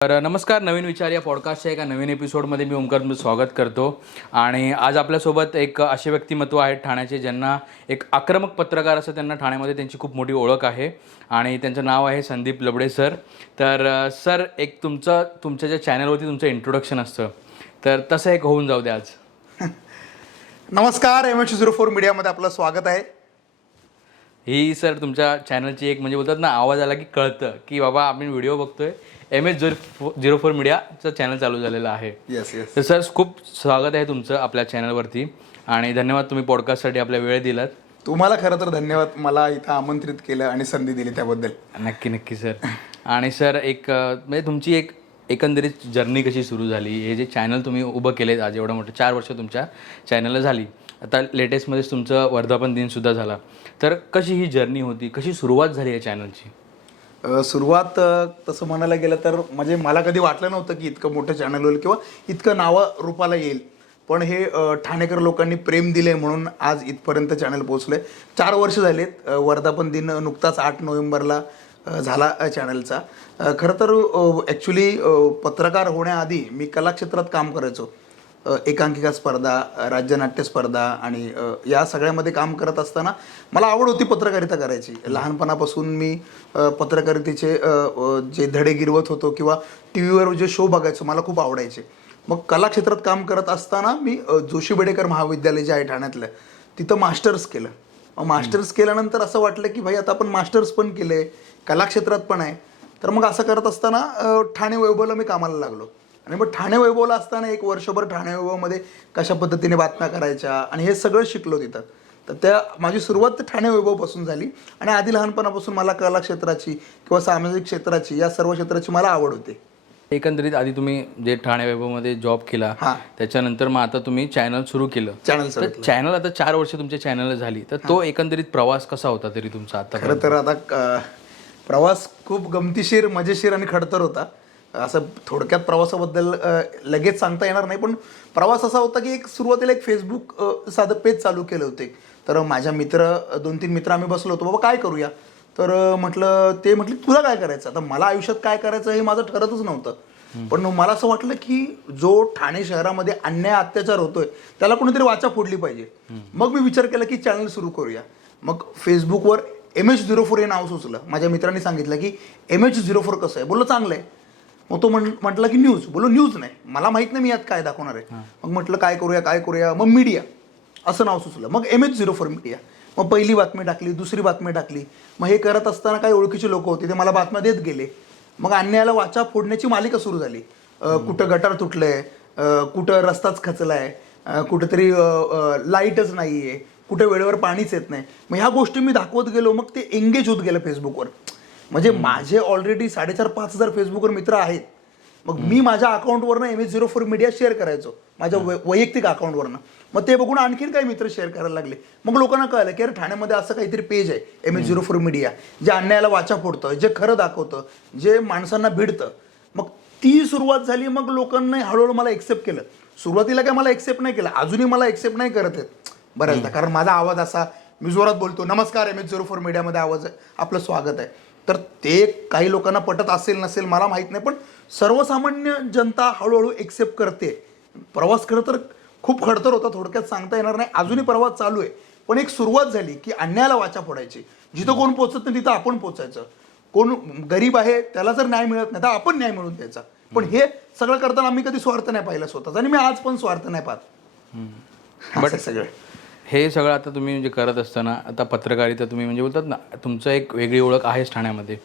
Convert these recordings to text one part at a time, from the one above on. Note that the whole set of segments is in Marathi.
तर नमस्कार. नवीन विचार या पॉडकास्टच्या एका नवीन एपिसोडमध्ये मी ओमकार तुमचं स्वागत करतो. आणि आज आपल्यासोबत एक असे व्यक्तिमत्व आहेत ठाण्याचे, ज्यांना एक आक्रमक पत्रकार असं त्यांना ठाण्यामध्ये त्यांची खूप मोठी ओळख आहे आणि त्यांचं नाव आहे संदीप लबडे सर. तर सर, एक तुमच्या ज्या चॅनलवरती तुमचं इंट्रोडक्शन असतं, तर तसं एक होऊन जाऊ द्या आज. नमस्कार. MH04 मीडियामध्ये आपलं स्वागत आहे. ही सर तुमच्या चॅनलची एक म्हणजे बोलतात ना, आवाज आला की कळतं की बाबा आम्ही व्हिडिओ बघतोय. MH04 मीडियाचं चॅनल चालू झालेलं आहे. Yes yes. तर सर, खूप स्वागत आहे तुमचं आपल्या चॅनलवरती आणि धन्यवाद तुम्ही पॉडकास्टसाठी आपला वेळ दिलात. तुम्हाला खरं तर धन्यवाद, मला इथं आमंत्रित केलं आणि संधी दिली त्याबद्दल. नक्की सर. आणि सर, एक म्हणजे तुमची एक एकंदरीत जर्नी कशी सुरू झाली? हे जे चॅनल तुम्ही उभं केले आज एवढं मोठं 4 वर्ष तुमच्या चॅनलला झाली, आता लेटेस्टमध्येच तुमचं वर्धापन दिनसुद्धा झाला. तर कशी ही जर्नी होती, कशी सुरुवात झाली या चॅनलची? सुरुवात तसं म्हणायला गेलं तर म्हणजे मला कधी वाटलं नव्हतं की इतकं मोठं चॅनल होईल किंवा इतकं नावं रूपाला येईल. पण हे ठाणेकर लोकांनी प्रेम दिले म्हणून आज इथपर्यंत चॅनल पोहोचले. 4 वर्ष झालेत. वर्धापन दिन नुकताच 8 नोव्हेंबरला झाला चॅनलचा. खरं तर ॲक्च्युली पत्रकार होण्याआधी मी कलाक्षेत्रात काम करायचो. एकांकिका स्पर्धा, राज्यनाट्य स्पर्धा आणि या सगळ्यामध्ये काम करत असताना मला आवड होती पत्रकारिता करायची. लहानपणापासून मी पत्रकारितेचे जे धडे गिरवत होतो किंवा टी व्हीवर जे शो बघायचो मला खूप आवडायचे. मग कलाक्षेत्रात काम करत असताना मी जोशी बेडेकर महाविद्यालय जे आहे ठाण्यातलं, तिथं मास्टर्स केलं. मग मास्टर्स केल्यानंतर असं वाटलं की भाई आता आपण मास्टर्स पण केले, कलाक्षेत्रात पण आहे. तर मग असं करत असताना ठाणे वैभवला मी कामाला लागलो. आणि मग ठाणे वैभवला असताना एक वर्षभर ठाणे वैभवमध्ये कशा पद्धतीने बातम्या करायच्या आणि हे सगळं शिकलो तिथं. तर त्या माझी सुरुवात ठाणे वैभवपासून झाली आणि आधी लहानपणापासून मला कला क्षेत्राची किंवा सामाजिक क्षेत्राची, या सर्व क्षेत्राची मला आवड होती. एकंदरीत आधी तुम्ही जे ठाणे वैभवमध्ये जॉब केला, त्याच्यानंतर मग आता तुम्ही चॅनल सुरू केलं. चॅनल आता 4 वर्ष तुमच्या चॅनलला झाली, तर तो एकंदरीत प्रवास कसा होता तरी तुमचा आता? खरं तर आता प्रवास खूप गमतीशीर, मजेशीर आणि खडतर होता. असं थोडक्यात प्रवासाबद्दल लगेच सांगता येणार नाही, पण प्रवास असा होता की सुरुवातीला एक फेसबुक साधं पेज चालू केले होते. तर माझ्या 2-3 मित्र आम्ही बसलो होतो, बाबा काय करूया. तर म्हटलं तुला काय करायचं. आता मला आयुष्यात काय करायचं हे माझं ठरतच नव्हतं. पण मला असं वाटलं की जो ठाणे शहरामध्ये अन्याय अत्याचार होतोय त्याला कोणीतरी वाचा फोडली पाहिजे. मग मी विचार केला की चॅनल सुरू करूया. मग फेसबुकवर MH04 हे नाव सुचलं. माझ्या मित्रांनी सांगितलं की MH04 कसं आहे. बोललो चांगलं आहे. मग तो म्हटलं की न्यूज. बोलो न्यूज नाही, मला माहीत नाही मी यात काय दाखवणार आहे. मग म्हटलं काय करूया. मग मीडिया असं नाव सुचलं. मग MH04 मीडिया. मग पहिली बातमी टाकली, दुसरी बातमी टाकली. मग हे करत असताना काही ओळखीचे लोक होते, ते मला बातम्या देत गेले. मग अन्यायाला वाचा फोडण्याची मालिका सुरू झाली. कुठं गटार तुटलंय, कुठं रस्ताच खचलाय, कुठेतरी लाईटच नाही आहे, कुठे वेळेवर पाणीच येत नाही. मग ह्या गोष्टी मी दाखवत गेलो. मग ते एंगेज होत गेलं फेसबुकवर. म्हणजे माझे ऑलरेडी 4,500-5,000 हजार फेसबुकवर मित्र आहेत. मग मी माझ्या अकाउंटवरनं MH04 मीडिया शेअर करायचो, माझ्या वैयक्तिक अकाउंटवरनं. मग ते बघून आणखीन काही मित्र शेअर करायला लागले. मग लोकांना कळलं की अरे ठाण्यामध्ये असं काहीतरी पेज आहे MH04 मीडिया, जे अन्यायाला वाचा फोडतं, जे खरं दाखवतं, जे माणसांना भिडतं. मग ती सुरुवात झाली. मग लोकांनी हळूहळू मला एक्सेप्ट केलं. सुरुवातीला काय मला एक्सेप्ट नाही केलं, अजूनही मला एक्सेप्ट नाही करत आहेत बऱ्याचदा, कारण माझा आवाज असा, मी जोरात बोलतो, नमस्कार MH04 मीडियामध्ये आवाज आहे, आपलं स्वागत आहे. तर ते काही लोकांना पटत असेल नसेल मला माहीत नाही, पण सर्वसामान्य जनता हळूहळू एक्सेप्ट करते. प्रवास खरं तर खूप खडतर होता, थोडक्यात सांगता येणार नाही. अजूनही प्रवास चालू आहे. पण एक सुरुवात झाली की अन्यायाला वाचा फोडायची. जिथं कोण पोचत नाही तिथं आपण पोचायचं. कोण गरीब आहे त्याला जर न्याय मिळत नाही तर आपण न्याय मिळवून द्यायचा. पण हे सगळं करताना आम्ही कधी स्वार्थ नाही पाहिला स्वतःच, आणि मी आज पण स्वार्थ नाही पाहत. बट सगळं हे सगळं आता तुम्ही म्हणजे करत असताना, आता पत्रकारिता तुम्ही म्हणजे बोलतात ना, तुमचं एक वेगळी ओळख आहेच ठाण्यामध्ये.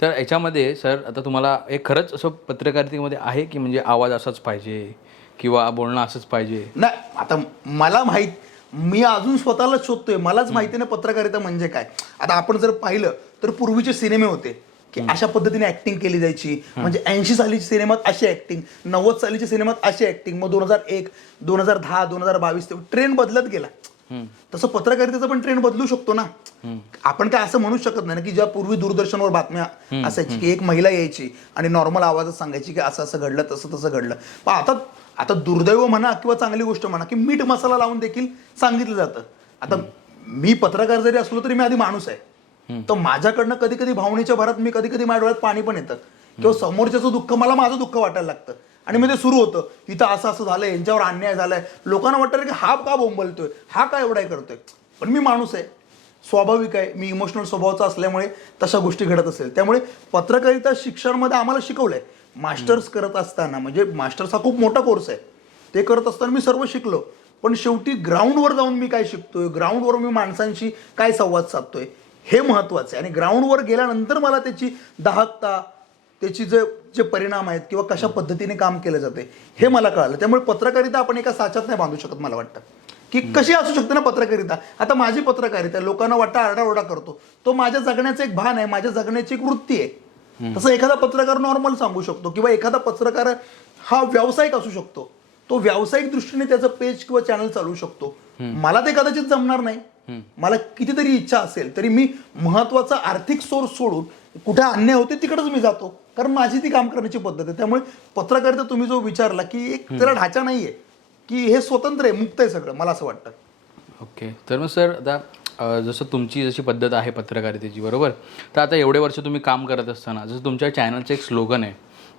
तर याच्यामध्ये सर, आता तुम्हाला एक खरंच असं पत्रकारितेमध्ये आहे की म्हणजे आवाज असाच पाहिजे किंवा बोलणं असंच पाहिजे? नाही, आता मला माहीत, मी अजून स्वतःलाच शोधतोय, मलाच माहिती नाही पत्रकारिता म्हणजे काय. आता आपण जर पाहिलं तर पूर्वीचे सिनेमे होते की अशा पद्धतीने ऍक्टिंग केली जायची. म्हणजे 80 सालीच्या सिनेमात अशी ऍक्टिंग, 90 सालीच्या सिनेमात अशी ऍक्टिंग, मग 2001, 2010, 2022 ट्रेंड बदलत गेला. तसं पत्रकारितेचा पण ट्रेंड बदलू शकतो ना. आपण काय असं म्हणू शकत नाही ना की ज्या पूर्वी दूरदर्शनवर बातम्या असायची की एक महिला यायची आणि नॉर्मल आवाजात सांगायची की असं असं घडलं, तसं तसं घडलं. पण आता दुर्दैव म्हणा किंवा चांगली गोष्ट म्हणा की मीठ मसाला लावून देखील सांगितलं जातं. आता मी पत्रकार जरी असलो तरी मी आधी माणूस आहे. तर माझ्याकडनं कधी कधी भावनेच्या भरात मी कधी कधी माझ्या डोळ्यात पाणी पण येतं किंवा समोरच्याचं दुःख मला माझं दुःख वाटायला लागतं आणि मग ते सुरू होतं, इथं असं असं झालंय, यांच्यावर अन्याय झालाय. लोकांना वाटतं की हा का बोंबलतोय, हा का एवढाही करतोय. पण मी माणूस आहे, स्वाभाविक आहे, मी इमोशनल स्वभावाचा असल्यामुळे तशा गोष्टी घडत असेल. त्यामुळे पत्रकारिता शिक्षणामध्ये आम्हाला शिकवलंय. मास्टर्स करत असताना, म्हणजे मास्टर्स हा खूप मोठा कोर्स आहे, ते करत असताना मी सर्व शिकलो. पण शेवटी ग्राउंडवर जाऊन मी काय शिकतोय, ग्राउंडवर मी माणसांशी काय संवाद साधतोय हे महत्त्वाचं आहे. आणि ग्राउंडवर गेल्यानंतर मला त्याची दाहकता, त्याची जे परिणाम आहेत किंवा कशा पद्धतीने काम केलं जाते हे मला कळालं. त्यामुळे पत्रकारिता आपण एका साच्यात नाही बांधू शकत. मला वाटतं की कशी असू शकते ना पत्रकारिता. आता माझी पत्रकारिता लोकांना वाटतं आरडाओरडा करतो, तो माझ्या जगण्याचं एक भान आहे, माझ्या जगण्याची एक वृत्ती आहे. तसं एखादा पत्रकार नॉर्मल सांगू शकतो किंवा एखादा पत्रकार हा व्यावसायिक असू शकतो, तो व्यावसायिक दृष्टीने त्याचं पेज किंवा चॅनल चालू शकतो. मला ते कदाचित जमणार नाही. मला कितीतरी इच्छा असेल तरी मी महत्वाचा आर्थिक सोर्स सोडून कुठे अन्याय होते तिकडेच मी जातो, कारण माझी ती काम करण्याची पद्धत आहे. त्यामुळे पत्रकारिता तुम्ही जो विचारला की एक त्याला ढाचा नाहीये की हे स्वतंत्र आहे, मुक्त आहे सगळं, मला असं वाटतं. ओके. तर मग सर आता जसं तुमची जशी पद्धत आहे पत्रकारितेची, बरोबर, तर आता एवढे वर्ष तुम्ही काम करत असताना जसं तुमच्या चॅनलचं एक स्लोगन आहे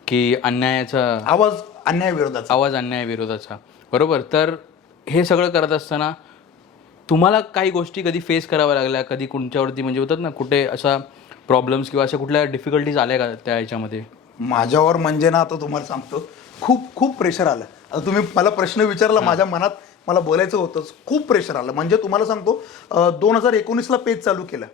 की अन्यायाचा आवाज अन्यायाविरोधाचा, आवाज अन्यायाविरोधाचा, बरोबर, तर हे सगळं करत असताना तुम्हाला काही गोष्टी कधी फेस कराव्या लागल्या, कधी तुमच्यावरती म्हणजे होतात ना कुठे असा प्रॉब्लेम्स किंवा अशा कुठल्या डिफिकल्टीज आल्या का त्या ह्याच्यामध्ये? माझ्यावर म्हणजे ना, आता तुम्हाला सांगतो, खूप खूप प्रेशर आलं. आता तुम्ही मला प्रश्न विचारला, माझ्या मनात मला बोलायचं होतंच, खूप प्रेशर आलं. म्हणजे तुम्हाला सांगतो, 2019ला पेज चालू केलं,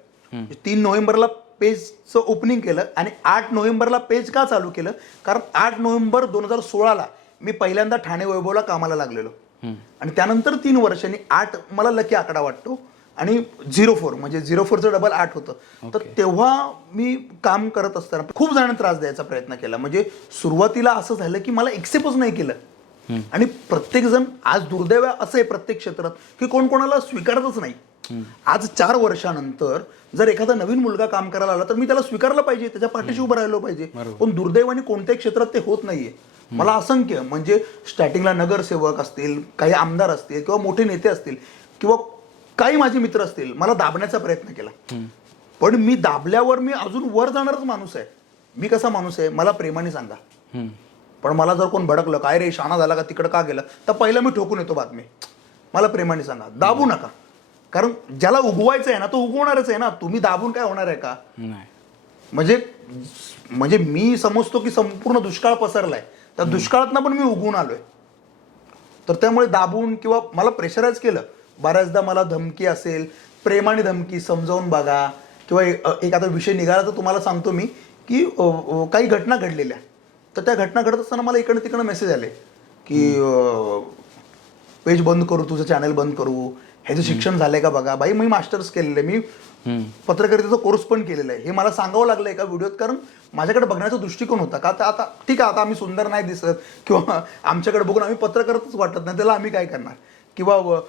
3 नोव्हेंबरला पेजचं ओपनिंग केलं आणि 8 नोव्हेंबरला पेज का चालू केलं, कारण 8 नोव्हेंबर 2016ला मी पहिल्यांदा ठाणे वैभवला कामाला लागलेलो आणि त्यानंतर 3 वर्षांनी 8 मला लकी आकडा वाटतो आणि 04 म्हणजे 04चं डबल 8 होतं. तर तेव्हा मी काम करत असताना खूप जणांना त्रास द्यायचा प्रयत्न केला. म्हणजे सुरुवातीला असं झालं की मला एक्सेप्टच नाही केलं आणि प्रत्येक जण, आज दुर्दैव असं आहे प्रत्येक क्षेत्रात की कोण कोणाला स्वीकारतच नाही. आज 4 वर्षानंतर जर एखादा नवीन मुलगा काम करायला आला तर मी त्याला स्वीकारलं पाहिजे, त्याच्या पाठीशी उभं राहिलो पाहिजे. पण दुर्दैवाने कोणत्याही क्षेत्रात ते होत नाहीये. मला असंख्य, म्हणजे स्टार्टिंगला नगरसेवक असतील, काही आमदार असतील किंवा मोठे नेते असतील किंवा काही माझे मित्र असतील, मला दाबण्याचा प्रयत्न केला. पण मी दाबल्यावर मी अजून वर जाणारच माणूस आहे. मी कसा माणूस आहे, मला प्रेमाने सांगा. पण मला जर कोण भडकलं, काय रे शाणा झाला का, तिकडं का गेलं, तर पहिला मी ठोकून येतो बातमी. मला प्रेमाने सांगा, दाबू नका. कारण ज्याला उगवायचं आहे ना, तो उगवणारच आहे ना. तुम्ही दाबून काय होणार आहे का? म्हणजे मी समजतो की संपूर्ण दुष्काळ पसरलाय, त्या दुष्काळातनं पण मी उगवून आलोय. तर त्यामुळे दाबून किंवा मला प्रेशराईज केलं. बऱ्याचदा मला धमकी असेल, प्रेमाने धमकी, समजावून बघा, किंवा एक आता विषय निघाला तर तुम्हाला सांगतो मी की काही घटना घडलेल्या, तर त्या घटना घडत असताना मला इकडनं तिकडनं मेसेज आले की पेज बंद करू, तुझं चॅनल बंद करू, ह्याचं शिक्षण झालंय का बघा. बाई, मी मास्टर्स केलेलं आहे, मी पत्रकारितेचा कोर्स पण केलेला आहे. हे मला सांगावं लागलं एका व्हिडिओत, कारण माझ्याकडे बघण्याचा दृष्टिकोन होता का आता ठीक आहे, आता आम्ही सुंदर नाही दिसत किंवा आमच्याकडे बघून आम्ही पत्रकारिताच वाटत नाही, त्याला आम्ही काय करणार. किंवा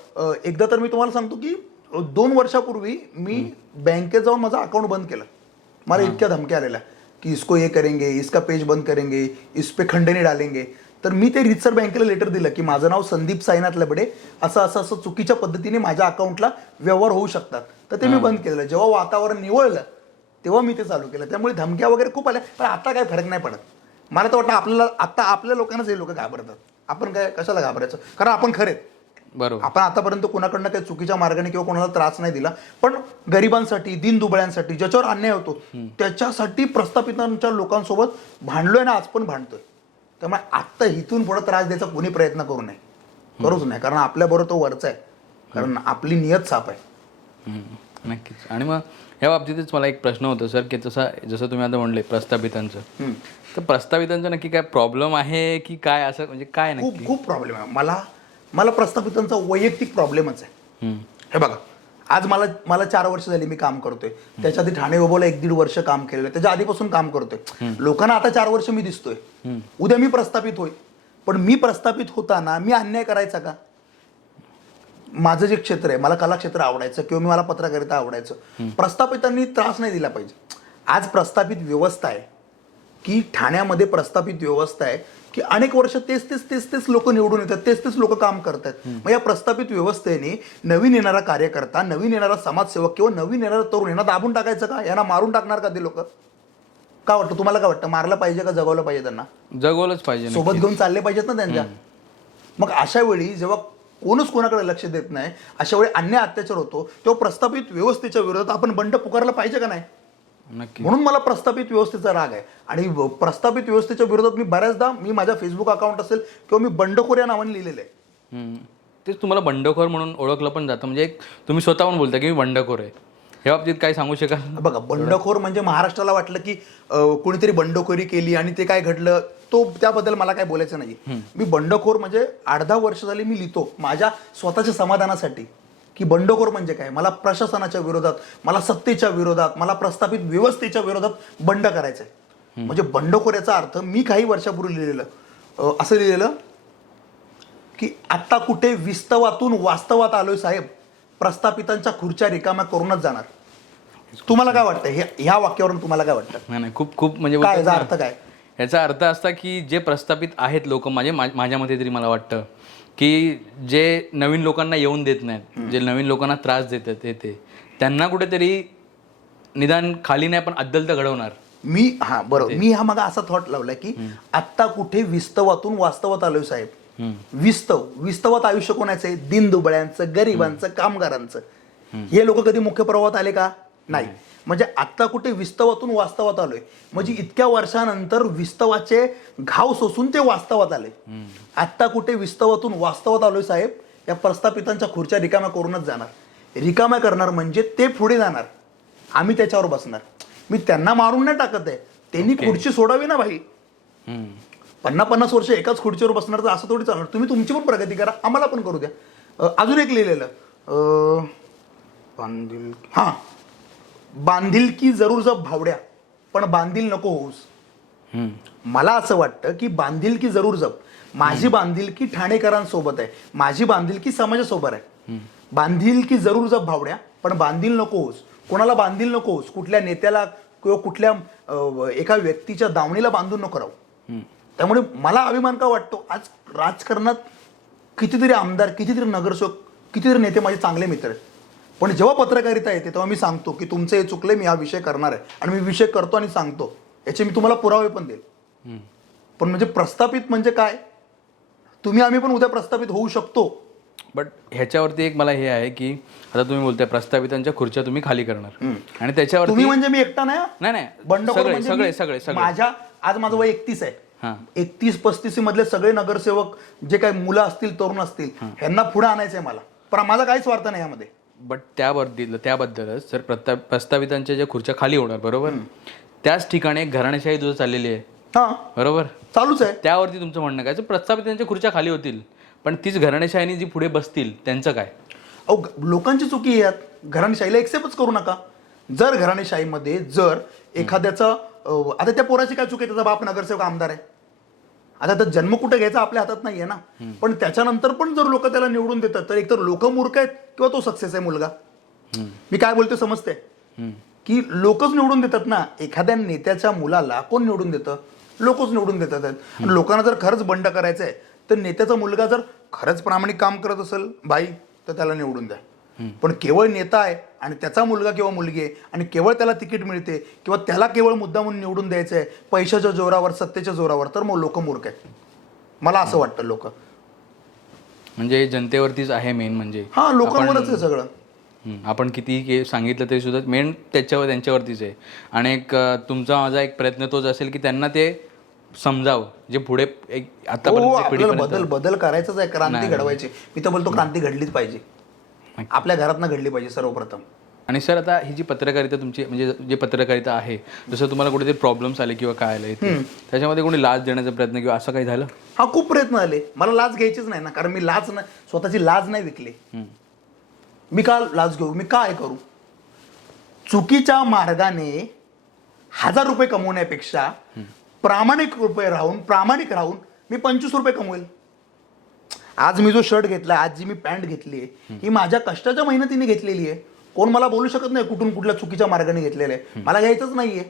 एकदा तर मी तुम्हाला सांगतो की 2 वर्षापूर्वी मी बँकेत जाऊन माझं अकाउंट बंद केलं. मला इतक्या धमक्या आलेल्या की इसको ये करेंगे, इसका पेज बंद करेंगे, इस पे खंडणी डालेंगे. तर मी ते रितसर बँकेला लेटर दिलं की माझं नाव संदीप साईनाथ लबडे, असं चुकीच्या पद्धतीने माझ्या अकाउंटला व्यवहार होऊ शकतात. तर ते मी बंद केलं. जेव्हा वातावरण निवळलं तेव्हा मी ते चालू केलं. त्यामुळे धमक्या वगैरे खूप आल्या, पण आता काय फरक नाही पडत. मला तर वाटतं आपल्या लोकांनाच हे लोक घाबरतात. आपण काय कशाला घाबरायचं, कारण आपण खरेत. बरोबर, आपण आतापर्यंत कोणाकडनं काही चुकीच्या मार्गाने किंवा कोणाला त्रास नाही दिला, पण गरिबांसाठी, दीनदुबळ्यांसाठी, ज्याच्यावर अन्याय होतो त्याच्यासाठी प्रस्थापितांच्या लोकांसोबत भांडलोय ना, आज पण भांडतोय. त्यामुळे आत्ता इथून पुढे त्रास द्यायचा कोणी प्रयत्न करूच नाही, कारण आपल्याबरोबर तो वरचा आहे, कारण आपली नियत साफ आहे. नक्कीच. आणि मग ह्या बाबतीतच मला एक प्रश्न होता सर, की जसं तुम्ही आता म्हणले प्रस्थापितांचं, तर प्रस्थापितांचा नक्की काय प्रॉब्लेम आहे की काय, असं म्हणजे काय नक्की? खूप प्रॉब्लेम आहे. मला प्रस्थापितांचा वैयक्तिक प्रॉब्लेमच आहे. हे बघा, आज मला 4 वर्ष झाली मी काम करतोय. त्याच्या आधी ठाणे वैभवला 1-1.5 वर्ष काम केलेलं, त्याच्या आधीपासून काम करतोय. लोकांना आता 4 वर्ष मी दिसतोय, उद्या मी प्रस्थापित होईल. पण मी प्रस्थापित होताना मी अन्याय करायचा का? माझं जे क्षेत्र आहे, मला कला क्षेत्र आवडायचं किंवा मला पत्रकारिता आवडायचं, प्रस्थापितांनी त्रास नाही दिला पाहिजे. आज प्रस्थापित व्यवस्था आहे की ठाण्यामध्ये प्रस्थापित व्यवस्था आहे की अनेक वर्ष तेच लोक निवडून येतात, तेच लोक काम करतात. मग या प्रस्थापित व्यवस्थेने नवीन येणारा कार्यकर्ता, नवीन येणारा समाजसेवक किंवा नवीन येणारा तरुण यांना दाबून टाकायचं का? यांना मारून टाकणार का ते लोक? का वाटतं तुम्हाला? काय वाटतं, मारलं पाहिजे का जगवलं पाहिजे त्यांना? जगवलंच पाहिजे. सोबत घेऊन चालले पाहिजेत ना त्यांच्या. मग अशा वेळी जेव्हा कोणच कोणाकडे लक्ष देत नाही, अशा वेळी अन्याय अत्याचार होतो, तेव्हा प्रस्थापित व्यवस्थेच्या विरोधात आपण बंड पुकारला पाहिजे का नाही? नक्की. म्हणून मला प्रस्थापित व्यवस्थेचा राग आहे. आणि प्रस्थापित व्यवस्थेच्या विरोधात मी बऱ्याचदा माझ्या फेसबुक अकाउंट असेल किंवा मी बंडखोर या नावाने लिहिलेलं आहे. तेच तुम्हाला बंडखोर म्हणून ओळखलं पण जातं. म्हणजे एक तुम्ही स्वतःहून बोलता की मी बंडखोर आहे. ह्या बाबतीत काय सांगू शकाल? बघा, बंडखोर म्हणजे महाराष्ट्राला वाटलं की कोणीतरी बंडखोरी केली आणि ते काय घडलं, तो त्याबद्दल मला काय बोलायचं नाही. मी बंडखोर म्हणजे 8-10 वर्ष झाली मी लिहितो माझ्या स्वतःच्या समाधानासाठी की बंडखोर म्हणजे काय. मला प्रशासनाच्या विरोधात, मला सत्तेच्या विरोधात, मला प्रस्थापित व्यवस्थेच्या विरोधात बंड करायचं आहे. म्हणजे बंडखोर याचा अर्थ मी काही वर्षापूर्वी लिहिलेलं असं लिहिलेलं की आत्ता कुठे विस्तवातून वास्तवात आलोय साहेब, प्रस्थापितांच्या खुर्च्या रिकाम्या करूनच जाणार. तुम्हाला काय वाटतं ह्या वाक्यावरून? तुम्हाला काय वाटतं? नाही, खूप खूप म्हणजे काय याचा अर्थ काय? याचा अर्थ असा की जे प्रस्थापित आहेत लोक, माझ्या मते तरी मला वाटतं की जे नवीन लोकांना येऊन देत नाहीत, जे नवीन लोकांना त्रास देतात ते त्यांना कुठेतरी निदान खाली नाही पण अद्दल तर घडवणार. बरोबर, मी हा मग असा थॉट लावलाय की आत्ता कुठे विस्तवातून वास्तवात आलोय साहेब. विस्तवात आयुष्य कोणाचं आहे? दीनदुबळ्यांचं, गरिबांचं, कामगारांचं. हे लोक कधी मुख्य प्रवाहात आले का? नाही. म्हणजे आत्ता कुठे विस्तवातून वास्तवात आलोय, म्हणजे इतक्या वर्षानंतर विस्तवाचे घाव सोसून ते वास्तवात आले. आत्ता कुठे विस्तवातून वास्तवात आलोय साहेब, या प्रस्थापितांच्या खुर्च्या रिकाम्या करूनच जाणार. रिकाम्या करणार म्हणजे ते पुढे जाणार, आम्ही त्याच्यावर बसणार. मी त्यांना मारून नाही टाकत आहे, त्यांनी खुर्ची सोडावी ना भाई. 50-50 वर्ष एकाच खुर्चीवर बसणार तर असं थोडी चालणार. तुम्ही तुमची पण प्रगती करा, आम्हाला पण करू द्या. अजून एक लिहिलेलं बांधिलकी जरूर जप भावड्या, पण बांधील नको होऊस. मला असं वाटतं की बांधिलकी जरूर जप. माझी बांधिलकी ठाणेकरांसोबत आहे, माझी बांधिलकी समाजासोबत आहे. बांधिलकी जरूर जप भावड्या, पण बांधील नको होऊस. कोणाला बांधील नको होऊस, कुठल्या नेत्याला किंवा कुठल्या एका व्यक्तीच्या दावणीला बांधून नको राहू. त्यामुळे मला अभिमान का वाटतो, आज राजकारणात कितीतरी आमदार, कितीतरी नगरसेवक, कितीतरी नेते माझे चांगले मित्र आहेत. पण जेव्हा पत्रकारिता येते तेव्हा मी सांगतो की तुमचं हे चुकले, मी हा विषय करणार आहे आणि मी विषय करतो आणि सांगतो. याचे मी तुम्हाला पुरावे पण देईल. पण म्हणजे प्रस्थापित म्हणजे काय, आम्ही पण उद्या प्रस्थापित होऊ शकतो. बट ह्याच्यावरती एक मला हे आहे की आता तुम्ही बोलताय प्रस्थापितांच्या खुर्च्या तुम्ही खाली करणार आणि त्याच्यावर तुम्ही म्हणजे मी एकटा नाही, नाही बंडखोर म्हणजे सगळे सगळे सगळे माझ्या, आज माझं वय 31 आहे. 31-35 मधले सगळे नगरसेवक, जे काही मुलं असतील, तरुण असतील, ह्यांना पुढे आणायचंय मला. पण माझा काहीच स्वार्थ नाही यामध्ये. बट त्याबद्दलच जर प्रस्थापितांच्या ज्या खुर्च्या खाली होणार, बरोबर, त्याच ठिकाणी एक घराणेशाही तुझं चाललेली आहे. बरोबर, चालूच आहे. त्यावरती तुमचं म्हणणं काय? प्रस्थापितांच्या खुर्च्या खाली होतील, पण तीच घराणेशाहीनी जी पुढे बसतील त्यांचं काय? लोकांची चुकी आहे यात. घराणेशाहीला एक्सेप्टच करू नका. जर घराणेशाहीमध्ये जर एखाद्याचा, आता त्या पोराची काय चुकी आहे, त्याचा बाप नगरसेवक आमदार आहे, आता तर जन्म कुठे घ्यायचा आपल्या हातात नाहीये ना. पण त्याच्यानंतर पण जर लोक त्याला निवडून देतात तर एकतर लोक मूर्ख आहेत किंवा तो सक्सेस आहे मुलगा. मी काय बोलतो समजते की लोकच निवडून देतात ना. एखाद्या नेत्याच्या मुलाला कोण निवडून देतं? लोकच निवडून देतात. आणि लोकांना जर खरंच बंड करायचं आहे तर नेत्याचा मुलगा जर खरंच प्रामाणिक काम करत असेल भाई तर त्याला निवडून द्या. पण केवळ नेता आहे आणि त्याचा मुलगा किंवा मुलगी आहे आणि केवळ त्याला तिकीट मिळते किंवा त्याला केवळ मुद्दा म्हणून निवडून द्यायचं आहे पैशाच्या जोरावर, सत्तेच्या जोरावर, तर मग लोक मूर्ख आहेत. मला असं वाटतं. लोक म्हणजे जनतेवरतीच आहे मेन. म्हणजे लोकांवरच आहे सगळं. आपण कितीही सांगितलं तरी सुद्धा मेन त्यांच्यावरतीच आहे. आणि एक तुमचा माझा एक प्रयत्न तोच असेल की त्यांना ते समजावं, जे पुढे आता बदल करायचाच आहे, क्रांती घडवायची. मी तर बोलतो क्रांती घडलीच पाहिजे, आपल्या घरातनं घडली पाहिजे सर्वप्रथम. आणि सर, आता ही जी पत्रकारिता तुमची, म्हणजे जे पत्रकारिता आहे, जसं तुम्हाला कुठेतरी प्रॉब्लेम्स आले किंवा काय आले, त्याच्यामध्ये कोणी लाच देण्याचा प्रयत्न किंवा असं काही झालं? खूप प्रयत्न झाले. मला लाच घ्यायचीच नाही ना, कारण मी स्वतःची लाज नाही विकली. मी का लाच घेऊ? मी काय करू? चुकीच्या मार्गाने 1000 रुपये कमवण्यापेक्षा प्रामाणिक राहून मी 25 रुपये कमवेल. आज मी जो शर्ट घेतला, आज जी मी पॅन्ट घेतली आहे, ही माझ्या कष्टाच्या मेहनतीने घेतलेली आहे. कोण मला बोलू शकत नाही कुठून कुठल्या चुकीच्या मार्गाने घेतलेलं आहे. मला घ्यायचंच नाहीये.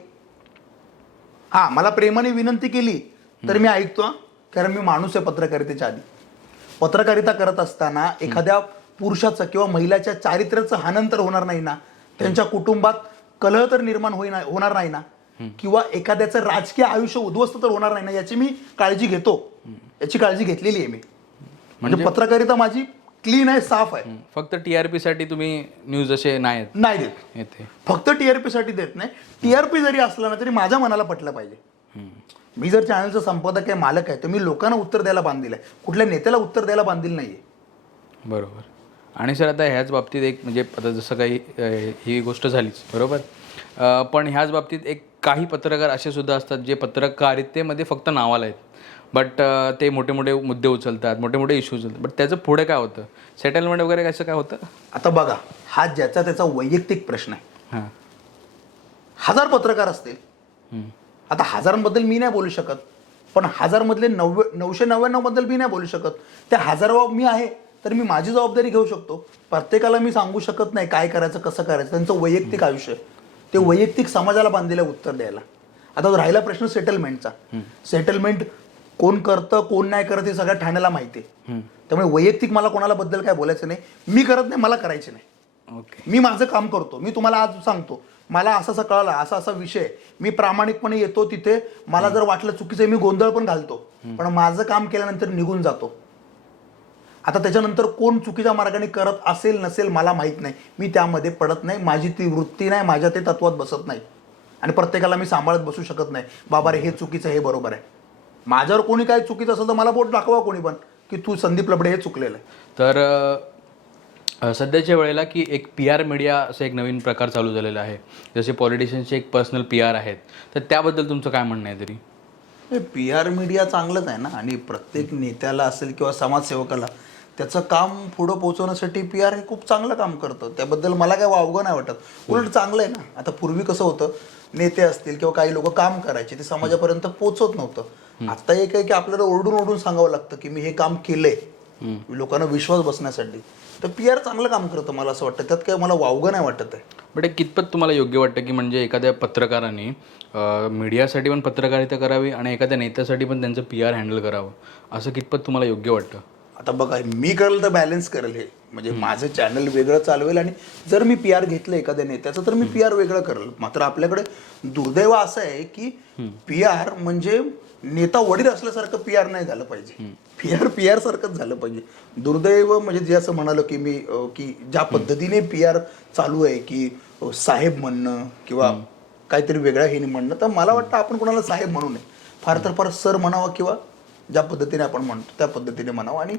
मला प्रेमाने विनंती केली तर मी ऐकतो, कारण मी माणूस आहे. पत्रकारितेच्या आधी पत्रकारिता करत असताना एखाद्या पुरुषाचं किंवा महिलाच्या चारित्र्याचं हनन तर होणार नाही ना, त्यांच्या कुटुंबात कलह तर निर्माण होणार नाही ना. किंवा एखाद्याचं राजकीय आयुष्य उद्ध्वस्त तर होणार नाही ना, याची मी काळजी घेतो. याची काळजी घेतलेली आहे मी. म्हणजे पत्रकारिता माझी क्लीन आहे, साफ आहे. फक्त TRP साठी तुम्ही न्यूज असे नाही देत येते. फक्त TRP साठी देत नाही. TRP जरी असला ना तरी माझ्या मनाला पटलं पाहिजे. मी जर चॅनलचा संपादक आहे, मालक आहे, तर मी लोकांना उत्तर द्यायला बांधील आहे, कुठल्या नेत्याला उत्तर द्यायला बांधील नाहीये. बरोबर. आणि सर आता ह्याच बाबतीत एक म्हणजे आता जसं काही ही गोष्ट झालीच बरोबर, पण ह्याच बाबतीत एक काही पत्रकार असे सुद्धा असतात जे पत्रकारितेमध्ये फक्त नावाला आहेत, बट ते मोठे मोठे मुद्दे उचलतात, मोठे मोठे इश्यूज उचलतात, बट त्याचं पुढे काय होतं, सेटलमेंट वगैरे कसं काय होतं? आता बघा, हा ज्याचा त्याचा वैयक्तिक प्रश्न आहे. 1000 पत्रकार असतील, आता 1000 मी नाही बोलू शकत, पण 1000 मधले 999 बद्दल मी नाही बोलू शकत. त्या 1000वा मी आहे तर मी माझी जबाबदारी घेऊ शकतो. प्रत्येकाला मी सांगू शकत नाही काय करायचं, कसं करायचं. त्यांचं वैयक्तिक आयुष्य, ते वैयक्तिक समाजाला बांधलेलं उत्तर द्यायला. आता राहिला प्रश्न सेटलमेंटचा. सेटलमेंट कोण करतं कोण नाही करत हे सगळ्या ठाण्याला माहिती आहे. त्यामुळे वैयक्तिक मला कोणाला बद्दल काय बोलायचं नाही. मी करत नाही, मला करायचे नाही. मी माझं काम करतो. मी तुम्हाला आज सांगतो, मला असं कळलं, असा विषय, मी प्रामाणिकपणे येतो तिथे. मला जर वाटलं चुकीचं आहे, मी गोंधळ पण घालतो, पण माझं काम केल्यानंतर निघून जातो. आता त्याच्यानंतर कोण चुकीच्या मार्गाने करत असेल नसेल मला माहीत नाही, मी त्यामध्ये पडत नाही. माझी ती वृत्ती नाही, माझ्या ते तत्वात बसत नाही. आणि प्रत्येकाला मी सांभाळत बसू शकत नाही, बाबा रे हे चुकीचं, हे बरोबर आहे. माझ्यावर कोणी काय चुकीचं असेल तर मला बोट दाखवा कोणी पण, की तू संदीप लबडे हे चुकलेलं आहे. तर सध्याच्या वेळेला की एक PR मीडिया असं एक नवीन प्रकार चालू झालेला आहे, जसे पॉलिटिशियन्सचे एक पर्सनल PR आहेत, तर त्याबद्दल तुमचं काय म्हणणं आहे? तरी PR मीडिया चांगलंच आहे ना, आणि प्रत्येक नेत्याला असेल किंवा समाजसेवकाला त्याचं काम पुढं पोहोचवण्यासाठी PR हे खूप चांगलं काम करतं. त्याबद्दल मला काय वावगं नाही वाटत, उलट चांगलं आहे ना. आता पूर्वी कसं होतं, नेते असतील किंवा काही लोक काम करायचे, ते समाजापर्यंत पोहोचत नव्हतं. आता एक आहे की आपल्याला ओरडून ओरडून सांगावं लागतं की मी हे काम केलंय, लोकांना विश्वास बसण्यासाठी. तर PR चांगलं काम करतं मला असं वाटतं, त्यात काय मला वावगं नाही वाटत आहे. बट एक कितपत तुम्हाला योग्य वाटतं की म्हणजे एखाद्या पत्रकाराने मीडियासाठी पण पत्रकारिता करावी आणि एखाद्या नेत्यासाठी पण त्यांचं PR हँडल करावं, असं कितपत तुम्हाला योग्य वाटतं? आता बघा, मी करेल तर बॅलन्स करेल. हे म्हणजे माझं चॅनल वेगळं चालवेल, आणि जर मी PR घेतलं एखाद्या नेत्याचं तर मी PR वेगळं करेल. मात्र आपल्याकडे दुर्दैव असं आहे की PR म्हणजे नेता वडील असल्यासारखं PR नाही झालं पाहिजे. PR सारखंच झालं पाहिजे. दुर्दैव म्हणजे जे असं म्हणालो की मी की ज्या पद्धतीने PR चालू आहे की साहेब म्हणणं किंवा काहीतरी वेगळ्या हे म्हणणं, तर मला वाटतं आपण कोणाला साहेब म्हणू नये. फार तर फार सर म्हणावं किंवा ज्या पद्धतीने आपण म्हणतो त्या पद्धतीने म्हणावं. आणि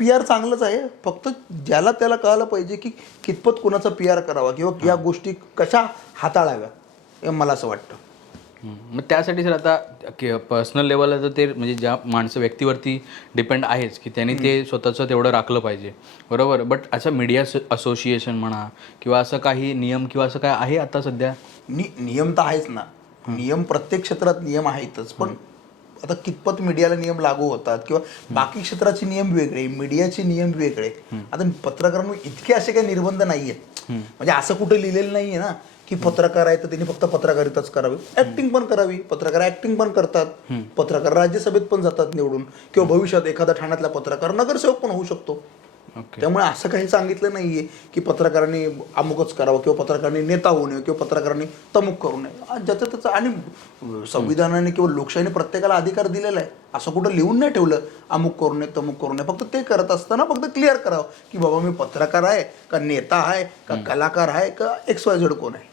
PR चांगलंच आहे, फक्त ज्याला त्याला कळायला पाहिजे की कितपत कोणाचा PR करावा किंवा या गोष्टी कशा हाताळाव्या, हे मला असं वाटतं. मग त्यासाठी सर आता पर्सनल लेवलला तर ते म्हणजे ज्या माणसं व्यक्तीवरती डिपेंड आहेच की त्यांनी ते स्वतःचं तेवढं राखलं पाहिजे, बरोबर. बट असं मीडिया असोसिएशन म्हणा किंवा असं काही नियम किंवा असं काय आहे आता सध्या? नियम तर आहेच ना. नियम प्रत्येक क्षेत्रात नियम आहेतच, पण आता कितपत मीडियाला नियम लागू होतात किंवा बाकी क्षेत्राचे नियम वेगळे, मीडियाचे नियम वेगळे. आता पत्रकारांवर इतके असे काही निर्बंध नाहीयेत. म्हणजे असं कुठे लिहिलेलं नाहीये ना की पत्रकार आहे तर त्यांनी फक्त पत्रकारिताच करावी. ऍक्टिंग पण करावी, पत्रकार ऍक्टिंग पण करतात, पत्रकार राज्यसभेत पण जातात निवडून, किंवा भविष्यात एखादा ठाण्यातला पत्रकार नगरसेवक पण होऊ शकतो. त्यामुळे असं काही सांगितलं नाहीये की पत्रकारांनी अमुकच करावं किंवा पत्रकारांनी नेता होऊ नये किंवा पत्रकारांनी तमुक करू नये. ज्याचं त्याचं, आणि संविधानाने किंवा लोकशाहीने प्रत्येकाला अधिकार दिलेला आहे. असं कुठं लिहून नाही ठेवलं अमुक करू नये तमुक करू नये. फक्त ते करत असताना फक्त क्लिअर करावं की बाबा मी पत्रकार आहे का नेता आहे का कलाकार आहे का XYZ कोण आहे.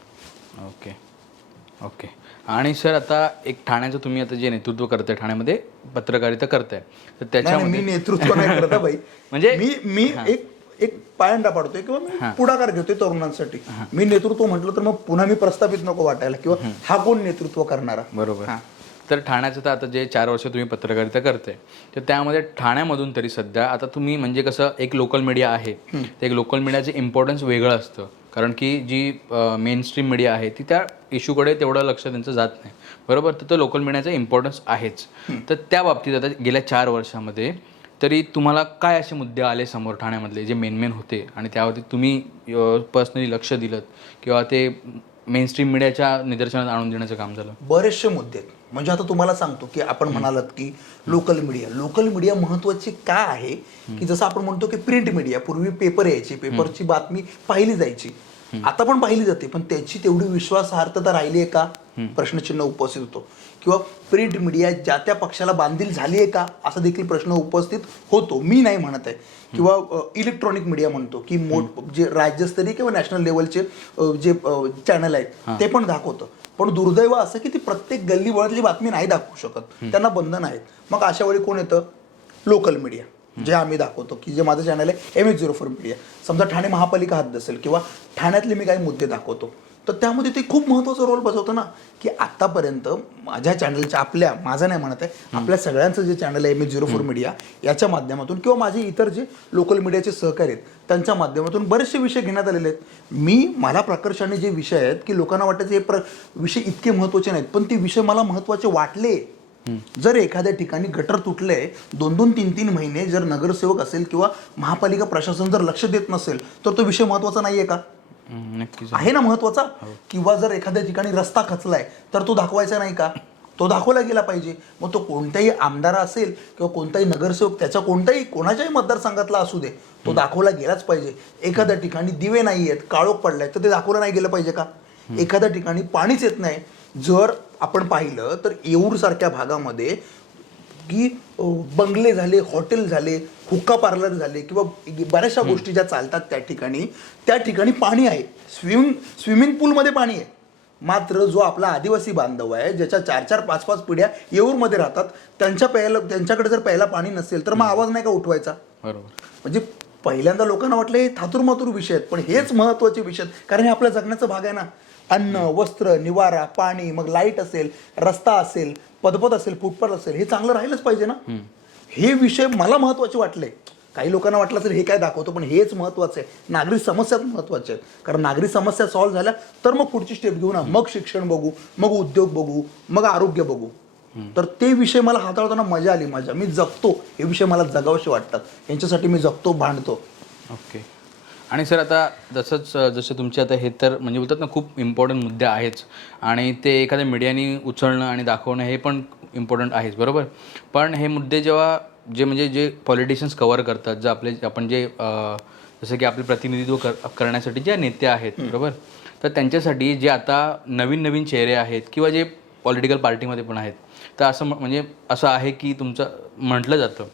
ओके. आणि सर आता एक ठाण्याचं तुम्ही आता जे नेतृत्व करताय, ठाण्यामध्ये पत्रकारिता करताय, तर त्याच्यामध्ये मी नेतृत्व नाही करत भाई. म्हणजे मी एक पायंडा पाडतोय किंवा मी पुढाकार घेतोय तरुणांसाठी. मी नेतृत्व म्हटलं तर मग पुन्हा मी प्रस्थापित नको वाटायला किंवा हा कोण नेतृत्व करणारा. बरोबर. तर ठाण्याचं तर आता जे 4 वर्ष तुम्ही पत्रकारिता करताय, तर त्यामध्ये ठाण्यामधून तरी सध्या आता तुम्ही म्हणजे कसं एक लोकल मीडिया आहे, ते एक लोकल मीडियाचं इम्पॉर्टन्स वेगळं असतं, कारण की जी मेन स्ट्रीम मीडिया आहे ती त्या इश्यूकडे तेवढं लक्ष त्यांचं जात नाही, बरोबर. तर लोकल मीडियाचं इम्पॉर्टन्स आहेच. तर त्या बाबतीत आता गेल्या 4 वर्षामध्ये तरी तुम्हाला काय असे मुद्दे आले समोर ठाण्यामधले जे मेन होते आणि त्यावरती तुम्ही पर्सनली लक्ष दिलं किंवा ते मेन स्ट्रीम मीडियाच्या निदर्शनात आणून देण्याचं काम झालं? बरेचसे मुद्दे आहेत. म्हणजे आता तुम्हाला सांगतो की आपण म्हणालात की लोकल मीडिया महत्वाची का आहे, की जसं आपण म्हणतो की प्रिंट मीडिया, पूर्वी पेपर यायचे, पेपरची बातमी पाहिली जायची, आता पण पाहिली जाते, पण त्याची तेवढी विश्वासार्हता राहिली आहे का? प्रश्नचिन्ह उपस्थित होतो, किंवा प्रिंट मीडिया ज्या त्या पक्षाला बांधील झाली आहे का असा देखील प्रश्न उपस्थित होतो. मी नाही म्हणत आहे. किंवा इलेक्ट्रॉनिक मीडिया म्हणतो की जे राज्यस्तरीय किंवा नॅशनल लेवलचे जे चॅनल आहेत ते पण दाखवतं. पण दुर्दैव असं की ती प्रत्येक गल्लीबोळातली बातमी नाही दाखवू शकत, त्यांना बंधन आहेत. मग अशा वेळी कोण येतं? लोकल मीडिया, जे आम्ही दाखवतो, की जे माझं चॅनल आहे MH04 मीडिया. समजा ठाणे महापालिका हद्द असेल किंवा ठाण्यातले मी काही मुद्दे दाखवतो, तर त्यामध्ये ते खूप महत्त्वाचा रोल बजावतं ना. की आत्तापर्यंत माझ्या चॅनलच्या माझं नाही म्हणत आहे, आपल्या सगळ्यांचं जे चॅनल आहे MH04 मीडिया याच्या माध्यमातून किंवा माझे इतर जे लोकल मीडियाचे सहकारी आहेत त्यांच्या माध्यमातून बरेचसे विषय घेण्यात आलेले आहेत. मला प्रकर्षाने जे विषय आहेत की लोकांना वाटायचे हे विषय इतके महत्त्वाचे नाहीत, पण ते विषय मला महत्त्वाचे वाटले. जर एखाद्या ठिकाणी गटर तुटलंय 2-2, 3-3 महिने, जर नगरसेवक असेल किंवा महापालिका प्रशासन जर लक्ष देत नसेल तर तो विषय महत्त्वाचा नाहीये का? नक्कीच आहे ना महत्त्वाचा. किंवा जर एखाद्या ठिकाणी रस्ता खचलाय तर तो दाखवायचा नाही का? तो दाखवला गेला पाहिजे. मग तो कोणताही आमदार असेल किंवा कोणताही नगरसेवक त्याच्या कोणाच्याही मतदारसंघातला असू दे, तो दाखवला गेलाच पाहिजे. एखाद्या ठिकाणी दिवे नाही आहेत, काळोख पडलाय, तर ते दाखवलं नाही गेलं पाहिजे का? एखाद्या ठिकाणी पाणीच येत नाही, जर आपण पाहिलं तर येऊर सारख्या भागामध्ये की बंगले झाले, हॉटेल झाले, हुक्का पार्लर झाले किंवा बऱ्याचशा गोष्टी ज्या चालतात त्या ठिकाणी पाणी आहे, स्विमिंग पूलमध्ये पाणी आहे. मात्र जो आपला आदिवासी बांधव आहे, ज्याच्या 4-4, 5-5 पिढ्या येऊरमध्ये राहतात, त्यांच्याकडे जर प्यायला पाणी नसेल तर मग आवाज नाही का उठवायचा? बरोबर. म्हणजे पहिल्यांदा लोकांना वाटलं हे थातुरमातुर विषय आहेत, पण हेच महत्त्वाचे विषय आहेत. कारण हे आपल्या जगण्याचा भाग आहे ना. अन्न, वस्त्र, निवारा, पाणी, मग लाईट असेल, रस्ता असेल, पदपथ असेल, फुटपाथ असेल, हे चांगलं राहिलंच पाहिजे ना. हे विषय मला महत्त्वाचे वाटले. काही लोकांना वाटलं असेल हे काय दाखवतो, पण हेच महत्त्वाचं आहे. नागरिक समस्याच महत्त्वाच्या आहेत. कारण नागरिक समस्या सॉल्व्ह झाल्या तर मग पुढची स्टेप घेऊ ना. मग शिक्षण बघू, मग उद्योग बघू, मग आरोग्य बघू. तर ते विषय मला हाताळताना मजा आली. मी जगतो, हे विषय मला जगावेसे वाटतात, यांच्यासाठी मी जगतो, भांडतो. ओके. आणि सर आता जसं तुमचे आता हे तर म्हणजे बोलतात ना खूप इम्पॉर्टंट मुद्दे आहेच, आणि ते एखाद्या मीडियाने उचलणं आणि दाखवणं हे पण इम्पॉर्टंट आहेच, बरोबर. पण हे मुद्दे जेव्हा जे पॉलिटिशियन्स कव्हर करतात, आपण जसं की आपले प्रतिनिधित्व करण्यासाठी जे नेते आहेत, बरोबर, तर त्यांच्यासाठी जे आता नवीन चेहरे आहेत किंवा जे पॉलिटिकल पार्टीमध्ये पण आहेत, तर असं आहे की तुमचं म्हटलं जातं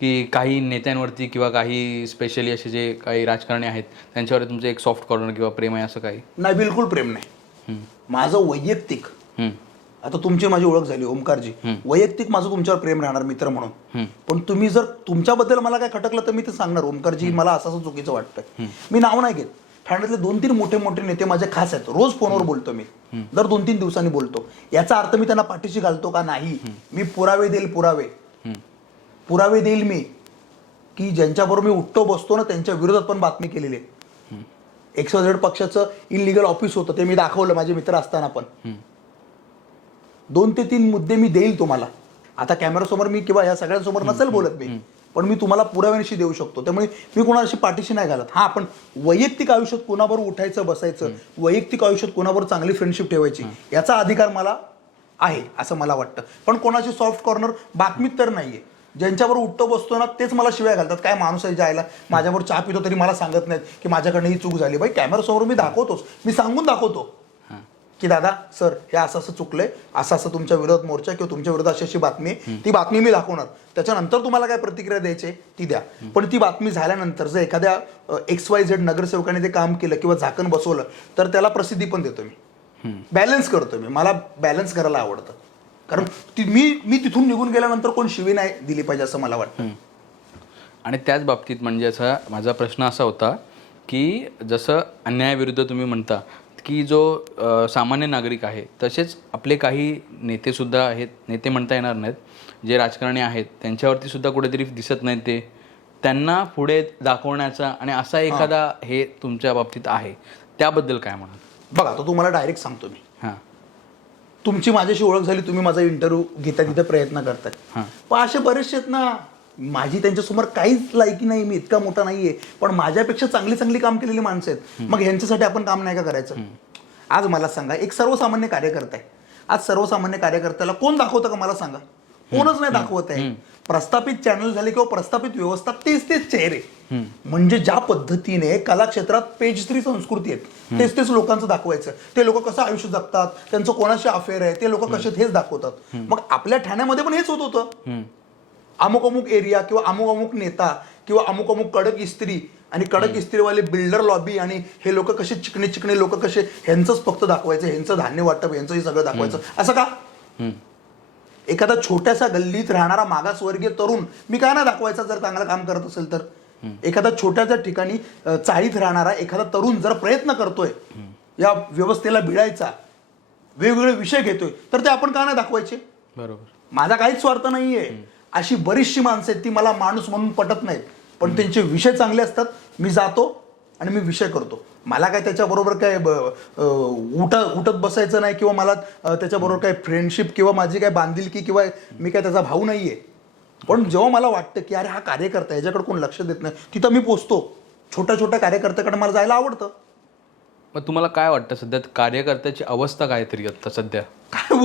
की काही नेत्यांवरती किंवा काही स्पेशली असे जे काही राजकारणी आहेत त्यांच्यावर तुमचं एक सॉफ्ट कॉर्नर किंवा प्रेम आहे, असं काही? नाही, बिलकुल प्रेम नाही. माझं वैयक्तिक, आता तुमची माझी ओळख झाली ओमकारजी, वैयक्तिक माझं तुमच्यावर प्रेम राहणार मित्र म्हणून. पण तुम्ही जर तुमच्याबद्दल मला काय खटकलं तर मी ते सांगणार, ओमकारजी मला असं चुकीचं वाटतंय. मी नाव नाही घेत. ठाण्यातले 2-3 मोठे नेते माझे खास आहेत. रोज फोनवर बोलतो मी, दर 2-3 दिवसांनी बोलतो. याचा अर्थ मी त्यांना पाठीशी घालतो का? नाही. मी पुरावे देईल मी, की ज्यांच्याबरोबर मी उठतो बसतो ना त्यांच्या विरोधात पण बातमी केलेली आहे. XYZ पक्षाचं इनलिगल ऑफिस होतं, ते मी दाखवलं माझे मित्र असताना पण. 2 ते 3 मुद्दे मी देईल तुम्हाला. आता कॅमेरासमोर मी किंवा या सगळ्यांसमोर नसेल बोलत मी, पण मी तुम्हाला पुराव्यानिशी देऊ शकतो. त्यामुळे मी कोणाशी पाठीशी नाही घालत. हा, पण वैयक्तिक आयुष्यात कोणाबरोबर उठायचं बसायचं, वैयक्तिक आयुष्यात कोणाबरोबर चांगली फ्रेंडशिप ठेवायची, याचा अधिकार मला आहे असं मला वाटतं. पण कोणाची सॉफ्ट कॉर्नर बातमीत तर नाहीये. ज्यांच्याबरोबर उठतो बसतो ना तेच मला शिवाय घालतात. काय माणूस आहे जायला, माझ्याबरोबर चहा पितो तरी मला सांगत नाहीत की माझ्याकडनं ही चूक झाली. भाई, कॅमेरासमोर मी दाखवतोच, मी सांगून दाखवतो की दादा सर हे असं चुकलंय, असं तुमच्या विरोधात मोर्चा किंवा तुमच्या विरोधात अशी बातमी आहे, ती बातमी मी दाखवणार. त्याच्यानंतर तुम्हाला काय प्रतिक्रिया द्यायची ती द्या. पण ती बातमी झाल्यानंतर जर एखाद्या XYZ नगरसेवकाने ते काम केलं किंवा झाकण बसवलं तर त्याला प्रसिद्धी पण देतो मी, बॅलन्स करतो मी. मला बॅलन्स करायला आवडतं. कारण मी तिथून निघून गेल्यानंतर कोण शिवी नाही दिली पाहिजे असं मला वाटतं. आणि त्याच बाबतीत म्हणजे माझा प्रश्न असा होता की जसं अन्यायाविरुद्ध तुम्ही म्हणता की जो सामान्य नागरिक आहे, तसेच आपले काही नेतेसुद्धा आहेत, नेते म्हणता येणार नाहीत, जे राजकारणी आहेत त्यांच्यावरती सुद्धा कुठेतरी दिसत नाहीत, त्यांना पुढे दाखवण्याचा आणि असा एखादा हे तुमच्या बाबतीत आहे, त्याबद्दल काय म्हणाल? बघा, तो तुम्हाला डायरेक्ट सांगतो मी. तुमची माझ्याशी ओळख झाली, तुम्ही माझा इंटरव्ह्यू घेता तिथे प्रयत्न करताय, पण असे बरेचसे आहेत ना, माझी त्यांच्यासमोर काहीच लायकी नाही, मी इतका मोठा नाहीये, पण माझ्यापेक्षा चांगली काम केलेली माणसं आहेत. मग ह्यांच्यासाठी आपण काम नाही का करायचं? आज मला सांगा, एक सर्वसामान्य कार्यकर्ता आहे, आज सर्वसामान्य कार्यकर्त्याला कोण दाखवतं का? मला सांगा, कोणच नाही दाखवत आहे. प्रस्थापित चॅनल झाले किंवा प्रस्थापित व्यवस्था तेच चेहरे. म्हणजे ज्या पद्धतीने कला क्षेत्रात पेज 3 संस्कृती आहेत, तेच लोकांचं दाखवायचं. ते लोक कसं आयुष्य जगतात, त्यांचं कोणाशी अफेअर आहे, ते लोक कसे हेच दाखवतात. मग आपल्या ठाण्यामध्ये पण हेच होत होतं. अमुक एरिया किंवा अमुक नेता किंवा अमुक कडक इस्त्री आणि कडक इस्त्रीवाले बिल्डर लॉबी आणि हे लोक कसे चिकणे लोक कसे, ह्यांचंच फक्त दाखवायचं, ह्यांचं धान्य वाटप, ह्यांचं हे सगळं दाखवायचं. असं का? एखादा छोट्याशा गल्लीत राहणारा मागासवर्गीय तरुण मी काय ना दाखवायचा जर चांगलं काम करत असेल तर? एखादा छोट्याच्या ठिकाणी चाळीत राहणारा एखादा तरुण जर प्रयत्न करतोय या व्यवस्थेला भिडायचा, वेगवेगळे विषय घेतोय, तर ते आपण का नाही दाखवायचे? बरोबर. माझा काहीच स्वार्थ नाहीये. अशी बरीचशी माणसं आहेत ती मला माणूस म्हणून पटत नाहीत, पण त्यांचे विषय चांगले असतात. मी जातो आणि मी विषय करतो. मला काय त्याच्याबरोबर काय उठत बसायचं नाही किंवा मला त्याच्याबरोबर काय फ्रेंडशिप किंवा माझी काय बांधिलकी किंवा मी काय त्याचा भाऊ नाहीये. पण जेव्हा मला वाटतं की अरे हा कार्यकर्ता, याच्याकडे कोण लक्ष देत नाही, तिथं मी पोचतो. छोट्या कार्यकर्त्याकडे मला जायला आवडतं. मग तुम्हाला काय वाटतं सध्या कार्यकर्त्याची अवस्था काय तरी आता सध्या? काय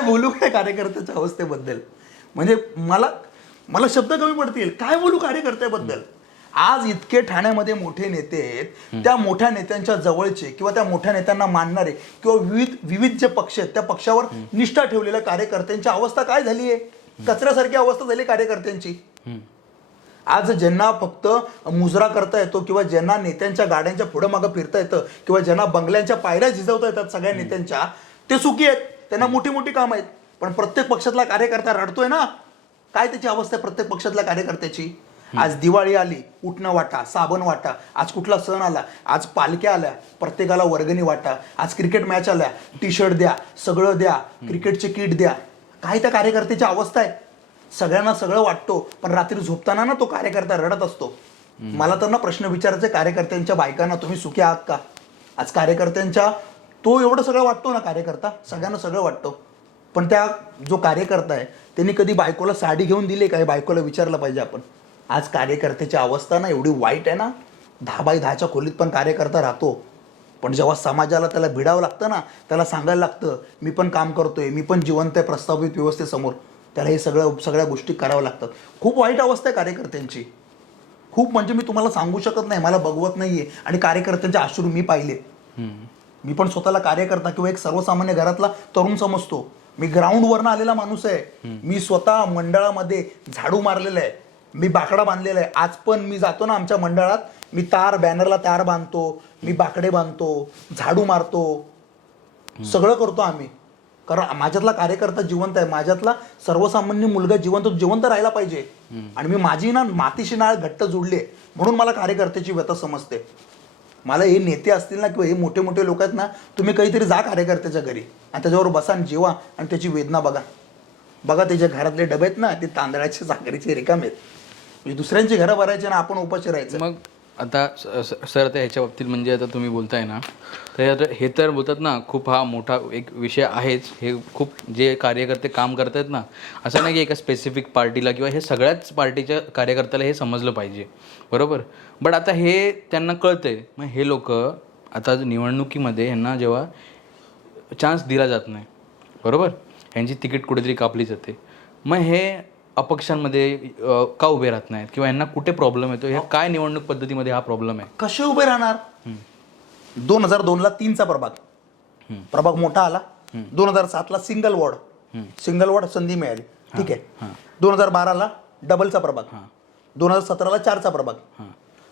बोलू कार्यकर्त्याच्या अवस्थेबद्दल? म्हणजे मला शब्द कमी पडतील. काय बोलू कार्यकर्त्याबद्दल? आज इतके ठाण्यामध्ये मोठे नेते आहेत, त्या मोठ्या नेत्यांच्या जवळचे किंवा त्या मोठ्या नेत्यांना मानणारे किंवा विविध जे पक्ष आहेत त्या पक्षावर निष्ठा ठेवलेल्या कार्यकर्त्यांची अवस्था काय झाली आहे? कचऱ्यासारखी अवस्था झाली कार्यकर्त्यांची. आज ज्यांना फक्त मुजरा करता येतो किंवा ज्यांना नेत्यांच्या गाड्यांच्या पुढं मागं फिरता येतं किंवा ज्यांना बंगल्यांच्या पायऱ्या झिजवता येतात सगळ्या नेत्यांच्या, ते सुखी आहेत, त्यांना मोठी मोठी कामं आहेत. पण प्रत्येक पक्षातला कार्यकर्ता रडतोय ना. काय त्याची अवस्था आहे प्रत्येक पक्षातल्या कार्यकर्त्याची? आज दिवाळी आली, उठणं वाटा, साबण वाटा. आज कुठला सण आला, आज पालख्या आल्या, प्रत्येकाला वर्गणी वाटा. आज क्रिकेट मॅच आल्या, टी शर्ट द्या, सगळं द्या, क्रिकेटचे किट द्या. काय त्या कार्यकर्त्याची अवस्था आहे? सगळ्यांना सगळं वाटतो, पण रात्री झोपताना ना तो कार्यकर्ता रडत असतो. मला तर ना प्रश्न विचारायचे कार्यकर्त्यांच्या बायकांना, तुम्ही सुखी आहात का? आज कार्यकर्त्यांच्या तो एवढं सगळं वाटतो ना कार्यकर्ता, सगळ्यांना सगळं वाटतो, पण त्या जो कार्यकर्ता आहे त्यांनी कधी बायकोला साडी घेऊन दिली का? बायकोला विचारलं पाहिजे आपण. आज कार्यकर्त्याची अवस्था ना एवढी वाईट आहे ना. 10x10च्या खोलीत पण कार्यकर्ता राहतो, पण जेव्हा समाजाला त्याला भिडावं लागतं ना, त्याला सांगायला लागतं मी पण काम करतोय, मी पण जिवंत आहे प्रस्तावित व्यवस्थेसमोर, त्याला हे सगळ्या गोष्टी कराव्या लागतात. खूप वाईट अवस्था आहे कार्यकर्त्यांची. खूप म्हणजे मी तुम्हाला सांगू शकत नाही, मला बघवत नाहीये. आणि कार्यकर्त्यांचे अश्रू मी पाहिले. मी पण स्वतःला कार्यकर्ता किंवा एक सर्वसामान्य घरातला तरुण समजतो. मी ग्राउंडवरनं आलेला माणूस आहे. मी स्वतः मंडळामध्ये झाडू मारलेला आहे, मी बाकडा बांधलेला आहे. आज पण मी जातो ना आमच्या मंडळात, मी बॅनरला तार बांधतो, मी बाकडे बांधतो, झाडू मारतो, सगळं करतो आम्ही. कारण माझ्यातला कार्यकर्ता जिवंत आहे, माझ्यातला सर्वसामान्य मुलगा जिवंत राहायला पाहिजे. आणि मी माझी ना मातीशी नाळ घट्ट जोडली आहे, म्हणून मला कार्यकर्त्याची व्यथा समजते. मला हे नेते असतील ना किंवा हे मोठे मोठे लोक आहेत ना, तुम्ही काहीतरी जा कार्यकर्त्याच्या घरी आणि त्याच्यावर बसा आणि जेवा आणि त्याची वेदना बघा. त्याच्या घरातले डबे आहेत ना, ते तांदळाचे साखरेचे रिकामे आहेत. म्हणजे दुसऱ्यांची घरं भरायची ना, आपण उपाशी राहायचं. मग आता सर आता ह्याच्या बाबतीत म्हणजे आता तुम्ही बोलताय ना, तर हे तर बोलतात ना खूप हा मोठा एक विषय आहेच. हे खूप जे कार्यकर्ते काम करतात ना, असं नाही की एका स्पेसिफिक पार्टीला किंवा हे सगळ्याच पार्टीच्या कार्यकर्त्याला हे समजलं पाहिजे, बरोबर. बट आता हे त्यांना कळतंय. मग हे लोक आता निवडणुकीमध्ये ह्यांना जेव्हा चान्स दिला जात नाही, बरोबर, ह्यांची तिकीट कुठेतरी कापली जाते, मग हे अपक्षांमध्ये का उभे राहत नाहीत किंवा यांना कुठे प्रॉब्लेम येतो? ह्या काय निवडणूक पद्धतीमध्ये हा प्रॉब्लेम आहे? कसे उभे राहणार? 2002ला 3चा प्रभाग मोठा आला. 2007ला सिंगल वॉर्ड संधी मिळाली, ठीक आहे. 2012ला डबलचा प्रभाग, 2017ला 4चा प्रभाग.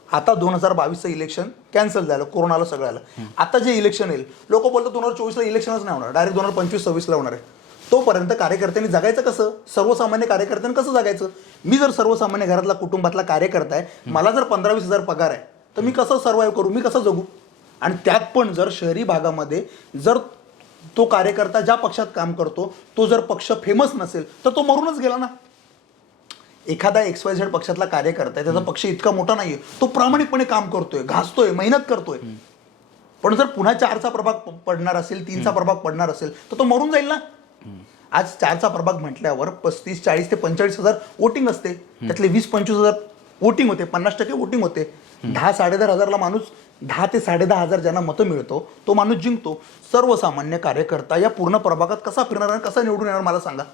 आता 2022चं इलेक्शन कॅन्सल झालं, कोरोनाला सगळं आलं. आता जे इलेक्शन येईल, लोक बोलतात 2024ला इलेक्शनच नाही होणार, डायरेक्ट 2025-26ला होणार आहे. तोपर्यंत कार्यकर्त्यांनी जगायचं कसं? सर्वसामान्य कार्यकर्त्यांनी कसं जगायचं? मी जर सर्वसामान्य घरातला कुटुंबातला कार्यकर्ता आहे, मला जर 15-20 हजार पगार आहे, तर मी कसं सर्व्हाइव्ह करू? मी कसं जगू? आणि त्यात पण जर शहरी भागामध्ये जर तो कार्यकर्ता ज्या पक्षात काम करतो तो जर पक्ष फेमस नसेल तर तो मरूनच गेला ना. एखादा XYZ पक्षातला कार्यकर्ता आहे, त्याचा पक्ष इतका मोठा नाहीये, तो प्रामाणिकपणे काम करतोय, घासतोय, मेहनत करतोय, पण जर पुन्हा 4चा प्रभाग पडणार असेल, 3चा प्रभाग पडणार असेल, तर तो मरून जाईल ना. आज 4चा प्रभाग म्हटल्यावर 35, 40 ते 45 हजार वोटिंग असते, त्यातले 20-25 हजार वोटिंग होते, 50% वोटिंग होते. 10-10.5 हजारला माणूस, 10 ते 10.5 हजार ज्यांना मतं मिळतो तो माणूस जिंकतो. सर्वसामान्य कार्यकर्ता या पूर्ण प्रभागात कसा फिरणार आणि कसा निवडून येणार मला सांगा.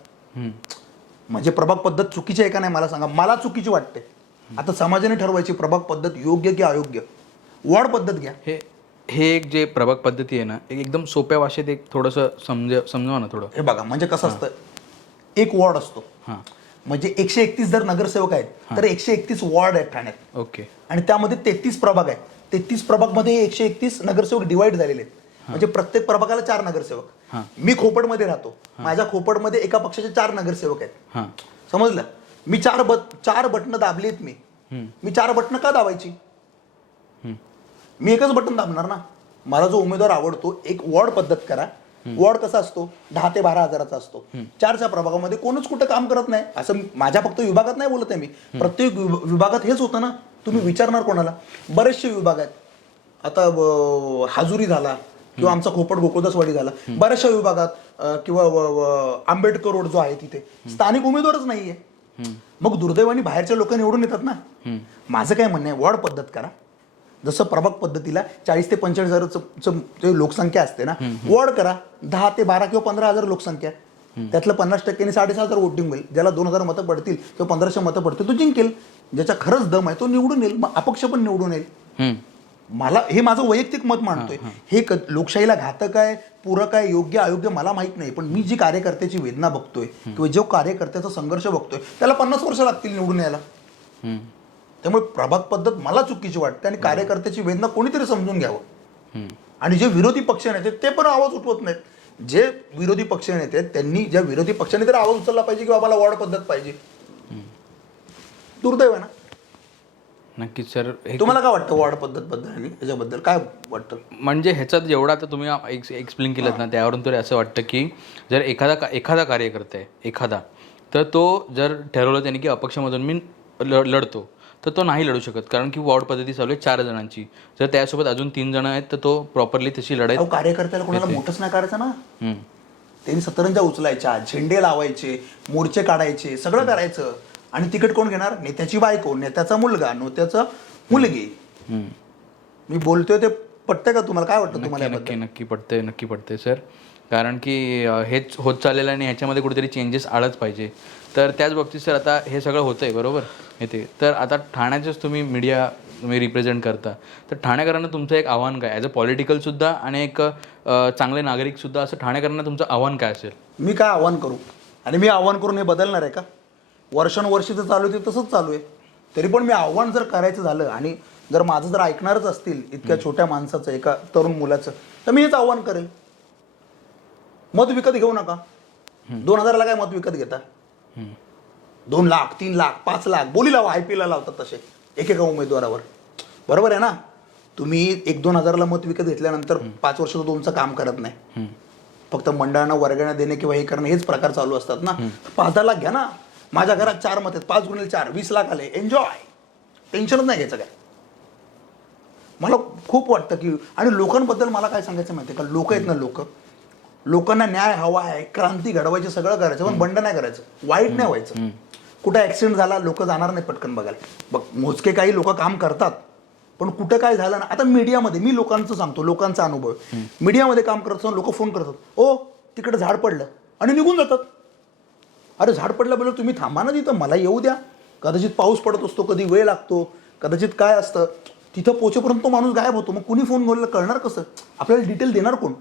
म्हणजे प्रभाग पद्धत चुकीची आहे का नाही मला सांगा. मला चुकीची वाटते. आता समाजाने ठरवायची प्रभाग पद्धत योग्य की अयोग्य. वॉर्ड पद्धत घ्या. हे एक जे प्रभाग पद्धती आहे ना, एकदम सोप्या भाषेत एक थोडंसं समजावा ना थोडं. हे बघा म्हणजे कसं असतं, एक वॉर्ड असतो. हां. म्हणजे 131 जर नगरसेवक आहेत तर 131 वॉर्ड आहेत ठाण्यात. ओके. आणि त्यामध्ये 33 प्रभाग आहेत. 33 प्रभागमध्ये 131 नगरसेवक डिवाइड झालेले आहेत. म्हणजे प्रत्येक प्रभागाला 4 नगरसेवक. मी खोपडमध्ये राहतो. माझ्या खोपडमध्ये एका पक्षाचे 4 नगरसेवक आहेत. समजलं. मी 4 बटणं दाबलीत. मी 4 बटणं का दाबायची. मी एकच बटन दाबणार ना. मला जो उमेदवार आवडतो, एक वॉर्ड पद्धत करा. वॉर्ड कसा असतो, 10 ते 12 हजाराचा असतो. 4च्या प्रभागामध्ये कोणच कुठं काम करत नाही. असं माझ्या फक्त विभागात नाही बोलत आहे मी, प्रत्येक विभागात हेच होतं ना. तुम्ही विचारणार कोणाला. बरेचसे विभाग आहेत. आता हाजुरी झाला किंवा आमचा खोपड गोकुळदासवाडी झाला, बऱ्याचशा विभागात किंवा आंबेडकर रोड जो आहे तिथे स्थानिक उमेदवारच नाहीये. मग दुर्दैवाने बाहेरच्या लोक निवडून येतात ना. माझं काय म्हणणं आहे, वॉर्ड पद्धत करा. जसं प्रभाग पद्धतीला 40 ते 45,000 लोकसंख्या असते ना, वॉर्ड करा 10 ते 12 किंवा 15,000 लोकसंख्या. त्यातलं 50% 6,500 वोटिंग होईल. ज्याला 2,000 मतं पडतील किंवा 1,500 मतं पडतील तो जिंकेल. ज्याच्या खरंच दम आहे तो निवडून येईल. मग अपक्ष पण निवडून येईल. मला हे माझं वैयक्तिक मत मांडतोय. हे लोकशाहीला घातक आहे, पूरक आहे, योग्य अयोग्य मला माहित नाही. पण मी जी कार्यकर्त्याची वेदना बघतोय किंवा जो कार्यकर्त्याचा संघर्ष बघतोय त्याला 50 वर्ष लागतील निवडून यायला. त्यामुळे प्रभाग पद्धत मला चुकीची वाटते आणि कार्यकर्त्याची वेदना कोणीतरी समजून घ्यावं. आणि जे विरोधी पक्ष नेते ते पण आवाज उठवत नाहीत. जे विरोधी पक्ष नेते त्यांनी, ज्या विरोधी पक्षाने तरी आवाज उचलला पाहिजे की आम्हाला वॉर्ड पद्धत पाहिजे. दुर्दैव आहे ना. नक्कीच सर. तुम्हाला काय वाटतं वॉर्ड पद्धत बद्दल आणि याच्याबद्दल काय वाटतं. म्हणजे ह्याच्यात जेवढा आता तुम्ही एक्सप्लेन केलं ना, त्यावरून तरी असं वाटतं की जर एखादा कार्यकर्ता आहे एखादा, तर तो जर ठरवलं त्याने की अपक्षमधून मी लढतो, तर तो नाही लढू शकत. कारण की वॉर्ड पद्धती चालू आहे 4 जणांची. जर त्यासोबत अजून 3 जण आहेत तर तो प्रॉपरली तशी लढाई. कार्यकर्त्याला कोणाला मोठंच नाही करायचं ना. त्यांनी सतरंजा उचलायच्या, झेंडे लावायचे, मोर्चे काढायचे, सगळं करायचं. आणि तिकीट कोण घेणार. नेत्याची बायको, नेत्याचा मुलगा, नेत्याचा मुलगी. मी बोलतोय ते पटतंय का तुम्हाला. काय वाटतं तुम्हाला. नक्की पटतंय सर. कारण की हेच होत चाललेलं आणि ह्याच्यामध्ये कुठेतरी चेंजेस आलंच पाहिजे. तर त्याच बाबतीत सर आता हे सगळं होतंय बरोबर येते. तर आता ठाण्याचंच तुम्ही रिप्रेझेंट करता, तर ठाणेकरांना तुमचं एक आव्हान काय ॲज अ पॉलिटिकलसुद्धा आणि एक चांगले नागरिकसुद्धा, असं ठाणेकरांना तुमचं आव्हान काय असेल. मी काय आव्हान करू. आणि मी आव्हान करून हे बदलणार आहे का. वर्षानुवर्षी तर चालू आहे ते तसंच चालू आहे. तरी पण मी आव्हान जर करायचं झालं आणि जर माझं जर ऐकणारच असतील इतक्या छोट्या माणसाचं, एका तरुण मुलाचं, तर मी हेच आव्हान करेल. मत विकत घेऊ नका. 2,000ला काय मत विकत घेता. 2 लाख 3 लाख 5 लाख बोली लावा. IPL लावतात तसे एकेका उमेदवारावर. बरोबर आहे ना. तुम्ही 1-2 हजाराला मत विकत घेतल्यानंतर 5 वर्ष तुमचं काम करत नाही. फक्त मंडळांना वर्गण्या देणे किंवा हे करणं हेच प्रकार चालू असतात ना. 5-10 लाख घ्या ना. माझ्या घरात 4 मत आहेत, 5 गुणिले 4 20 लाख आले. एन्जॉय. टेन्शनच नाही घ्यायचं काय. मला खूप वाटतं की, आणि लोकांबद्दल मला काय सांगायचं माहिती आहे का. लोक आहेत ना, लोकांना न्याय हवा आहे, क्रांती घडवायची, सगळं करायचं, पण बंड नाही करायचं, वाईट नाही व्हायचं. कुठं ऍक्सिडेंट झाला लोक जाणार नाही पटकन बघायला. बघ मोजके काही लोक काम करतात, पण कुठं काय झालं ना. आता मीडियामध्ये मी लोकांचं सांगतो, लोकांचा अनुभव. मीडियामध्ये काम करत असताना लोक फोन करतात, ओ तिकडे झाड पडलं, आणि निघून जातात. अरे झाड पडलं बोललं तुम्ही थांबा ना तिथं, मला येऊ द्या. कदाचित पाऊस पडत असतो, कधी वेळ लागतो, कदाचित काय असतं, तिथं पोहोचेपर्यंत तो माणूस गायब होतो. मग कुणी फोन बोललं कळणार कसं. आपल्याला डिटेल देणार कोण.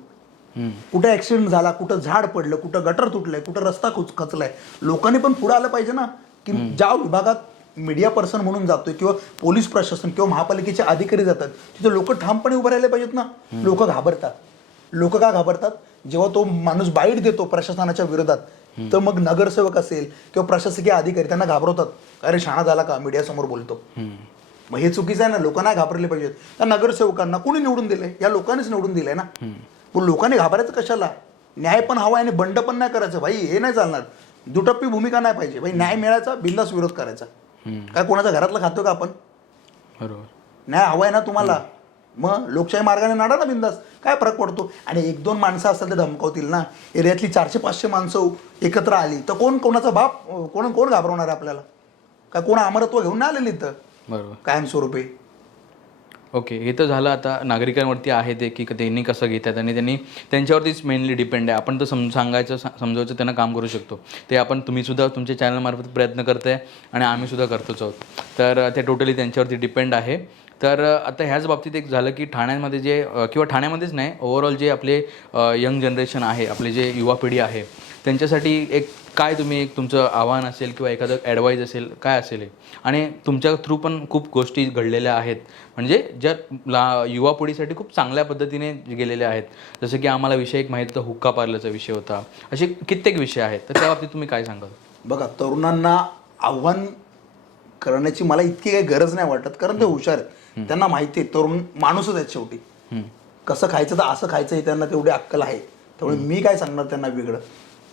कुठं ऍक्सिडेंट झाला, कुठं झाड पडलं, कुठं गटर तुटलंय, कुठं रस्ता खचलाय. लोकांनी पण पुढे आलं पाहिजे ना. की ज्या विभागात मीडिया पर्सन म्हणून जातोय किंवा पोलीस प्रशासन किंवा महापालिकेचे अधिकारी जातात, तिथे लोक ठामपणे उभे राहिले पाहिजेत ना. लोक घाबरतात. लोक का घाबरतात. जेव्हा तो माणूस बाईट देतो प्रशासनाच्या विरोधात, तर मग नगरसेवक असेल किंवा प्रशासकीय अधिकारी त्यांना घाबरवतात. अरे शहाणा झाला का मीडियासमोर बोलतो. मग हे चुकीचं आहे ना. लोकांना घाबरले पाहिजेत. त्या नगरसेवकांना कोणी निवडून दिले. या लोकांनीच निवडून दिलंय ना. पण लोकांनी घाबरायचं कशाला. न्याय पण हवा आणि बंड पण नाही करायचं भाई. हे नाही चालणार. दुटप्पी भूमिका नाही पाहिजे भाई. न्याय मिळायचा, बिंदास विरोध करायचा. काय कोणाच्या घरातलं खातो का आपण. बरोबर. न्याय हवाय ना तुम्हाला, मग लोकशाही मार्गाने नाडा ना बिंदास. काय फरक पडतो. आणि 1-2 माणसं असतात ते धमकावतील ना. एरियातली 400-500 माणसं एकत्र आली तर कोणाचा बाप, कोण घाबरवणार आहे आपल्याला. काय कोण अमरत्व घेऊन नाही आलेली इथं बरोबर कायमस्वरूपी. ओके, हे तर झालं. आता नागरिकांवरती आहे ते की त्यांनी कसं घेतात आणि त्यांनी त्यांच्यावरतीच मेनली डिपेंड आहे. आपण तर सांगायचं समजवायचं त्यांना काम करू शकतो. ते आपण तुम्हीसुद्धा तुमच्या चॅनलमार्फत प्रयत्न करताय आणि आम्हीसुद्धा करतोच आहोत. तर ते टोटली त्यांच्यावरती डिपेंड आहे. तर आता ह्याच बाबतीत एक झालं की ठाण्यामध्ये जे किंवा ठाण्यामध्येच नाही, ओव्हरऑल जे आपले यंग जनरेशन आहे, आपले जे युवा पिढी आहे, त्यांच्यासाठी एक काय तुम्ही एक तुमचं आव्हान असेल किंवा एखादं ॲडवाईज असेल, काय असेल हे? आणि तुमच्या थ्रू पण खूप गोष्टी घडलेल्या आहेत, म्हणजे ज्या युवा पिढीसाठी खूप चांगल्या पद्धतीने गेलेल्या आहेत. जसं की आम्हाला विषय एक माहीत होता, हुक्का पार्लरचा विषय होता. असे कित्येक विषय आहेत. तर त्या बाबतीत तुम्ही काय सांगाल? बघा, तरुणांना आव्हान करण्याची मला इतकी काही गरज नाही वाटत, कारण ते हुशार आहेत. त्यांना माहिती आहे तरुण माणूसच आहेत शेवटी. कसं खायचं तर असं खायचं हे त्यांना तेवढी अक्कल आहे. त्यामुळे मी काय सांगणार त्यांना वेगळं.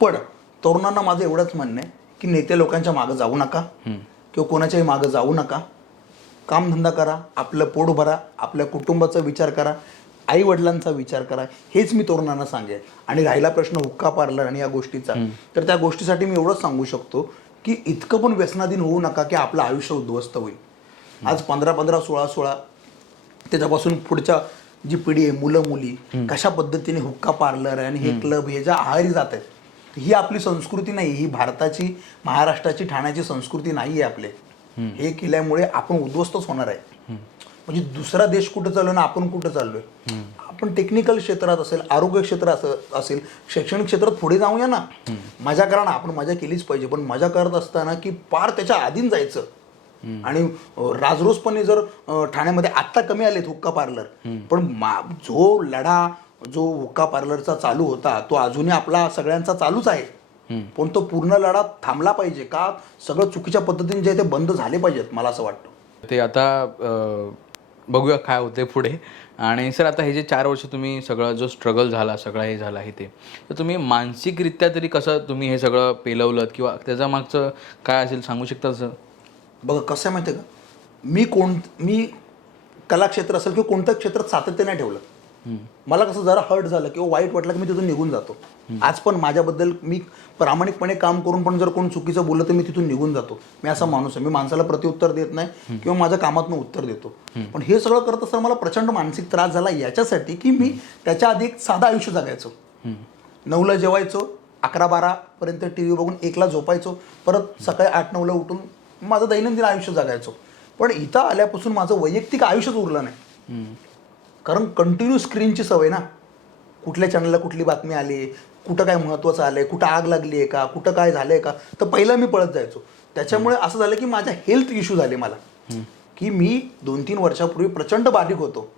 पण तरुणांना माझं एवढंच म्हणणं आहे की नेते लोकांच्या मागं जाऊ नका किंवा कोणाच्याही मागं जाऊ नका. कामधंदा करा, आपलं पोट भरा, आपल्या कुटुंबाचा विचार करा, आई वडिलांचा विचार करा, हेच मी तरुणांना सांगेन. आणि राहिला प्रश्न हुक्का पार्लर आणि या गोष्टीचा, तर त्या गोष्टीसाठी मी एवढंच सांगू शकतो की इतकं पण व्यसनाधीन होऊ नका की आपलं आयुष्य उद्ध्वस्त होईल. आज 15-15, 16-16 त्याच्यापासून पुढच्या जी पिढी आहे, मुलं मुली कशा पद्धतीने हुक्का पार्लर आणि हे क्लब हे ज्या आहारी जात आहेत, ही आपली संस्कृती नाही. ही भारताची, महाराष्ट्राची, ठाण्याची संस्कृती नाही आहे आपले. हे केल्यामुळे आपण उद्ध्वस्तच होणार आहे. म्हणजे दुसरा देश कुठं चाललोय ना आपण कुठं चाललोय. आपण टेक्निकल क्षेत्रात असेल, आरोग्य क्षेत्र असेल, शैक्षणिक क्षेत्रात पुढे जाऊया ना. मजा करा ना, आपण मजा केलीच पाहिजे. पण मजा करत असताना की पार त्याच्या आधीन जायचं. आणि राजरोसपणे जर ठाण्यामध्ये आत्ता कमी आलेत हुक्का पार्लर, पण जो लढा जो हुक्का पार्लरचा चालू होता तो अजूनही आपला सगळ्यांचा चालूच आहे. पण तो पूर्ण लढा थांबला पाहिजे का, सगळं चुकीच्या पद्धतीने जे ते बंद झाले पाहिजेत, मला असं वाटतं. ते आता बघूया काय होते पुढे. आणि सर, आता हे जे 4 वर्ष तुम्ही सगळं जो स्ट्रगल झाला, सगळं हे झालं आहे ते, तर तुम्ही मानसिकरित्या तरी कसं तुम्ही हे सगळं पेलवलं किंवा त्याच्या मागचं काय असेल सांगू शकता सर? बघा, कसं आहे माहिती आहे का, मी कला क्षेत्र असेल किंवा कोणत्या क्षेत्रात सातत्य नाही ठेवलं. मला कसं जरा हर्ट झालं किंवा वाईट वाटलं की मी तिथून निघून जातो. आज पण माझ्याबद्दल मी प्रामाणिकपणे काम करून पण जर कोण चुकीचं बोललं तर मी तिथून निघून जातो. मी असा माणूस आहे. मी माणसाला प्रत्युत्तर देत नाही किंवा माझ्या कामातनं उत्तर देतो. पण हे सगळं करत असताना मला प्रचंड मानसिक त्रास झाला याच्यासाठी की मी त्याच्या आधी एक साधं आयुष्य जगायचो. 9ला जेवायचो, 11-12 पर्यंत TV बघून 1ला झोपायचो, परत सकाळी 8-9ला उठून माझं दैनंदिन आयुष्य जगायचो. पण इथं आल्यापासून माझं वैयक्तिक आयुष्यच उरलं नाही. कारण कंटिन्यू स्क्रीनची सवय ना. कुठल्या चॅनलला कुठली बातमी आली, कुठं काय महत्त्वाचं आलं आहे, कुठं आग लागली आहे का, कुठं काय झालं आहे का, तर पहिलं मी पळत जायचो. त्याच्यामुळे असं झालं की माझ्या हेल्थ इश्यू झाले मला, की मी 2-3 वर्षापूर्वी प्रचंड बारीक होतो.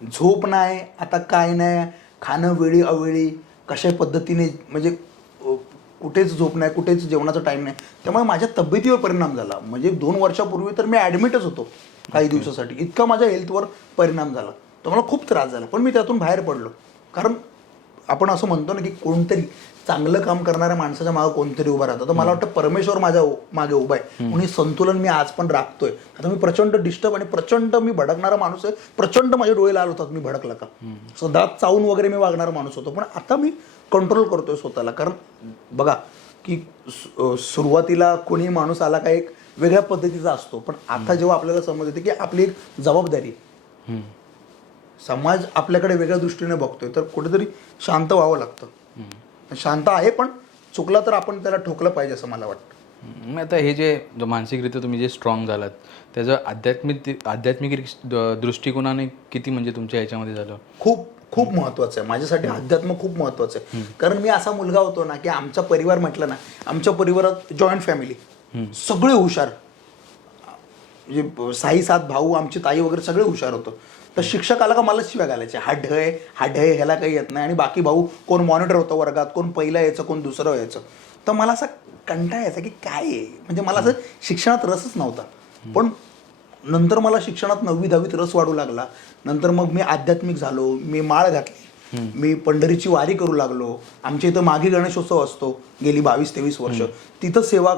झोप नाही, आता काय नाही, खाणं वेळी अवेळी, कशा पद्धतीने, म्हणजे कुठेच झोप नाही, कुठेच जेवणाचा टाईम नाही. त्यामुळे माझ्या तब्येतीवर परिणाम झाला. म्हणजे 2 वर्षापूर्वी तर मी ॲडमिटच होतो काही दिवसासाठी. इतका माझ्या हेल्थवर परिणाम झाला, तर मला खूप त्रास झाला. पण मी त्यातून बाहेर पडलो. कारण आपण असं म्हणतो ना की कोणतरी चांगलं काम करणाऱ्या माणसाच्या मागे कोणतरी उभं राहतं. तर मला वाटतं परमेश्वर माझ्या मागे उभा आहे म्हणून हे संतुलन मी आज पण राखतोय. आता मी प्रचंड डिस्टर्ब आणि प्रचंड मी भडकणारा माणूस आहे. प्रचंड माझे डोळे लाल होतात मी भडकला का. दात चावून वगैरे मी वागणारा माणूस होतो. पण आता मी कंट्रोल करतोय स्वतःला. कारण बघा की सुरुवातीला कोणी माणूस आला का एक वेगळ्या पद्धतीचा असतो. पण आता जेव्हा आपल्याला समज येते की आपली एक जबाबदारी, समाज आपल्याकडे वेगळ्या दृष्टीने बघतोय, तर कुठेतरी शांत व्हावं लागतं. शांत आहे, पण चुकला तर आपण त्याला ठोकलं पाहिजे असं मला वाटतं. मग आता हे जे मानसिकरित्या तुम्ही जे स्ट्रॉंग झालात, त्याचं आध्यात्मिक दृष्टिकोनाने किती म्हणजे तुमच्या ह्याच्यामध्ये झालं? खूप खूप महत्त्वाचं आहे माझ्यासाठी. अध्यात्म खूप महत्त्वाचं आहे. कारण मी असा मुलगा होतो ना की आमचा परिवार म्हटलं ना, आमच्या परिवारात जॉईंट फॅमिली, सगळे हुशार, म्हणजे 6-7 भाऊ, आमची ताई वगैरे सगळे हुशार होतं. तर शिक्षक आला का मला शिव्या घालायचे, हा ढय ह्याला काही येत नाही. आणि बाकी भाऊ कोण मॉनिटर होतं वर्गात, कोण पहिलं यायचं, कोण दुसरं यायचं. तर मला असा कंटाळा यायचा की काय आहे, म्हणजे मला असं शिक्षणात रसच नव्हता. पण नंतर मला शिक्षणात 9वी-10वीत रस वाढू लागला. नंतर मग मी आध्यात्मिक झालो, मी माळ घातली, मी पंढरीची वारी करू लागलो. आमच्या इथं माघी गणेशोत्सव असतो गेली 22-23 वर्ष. तिथं सेवा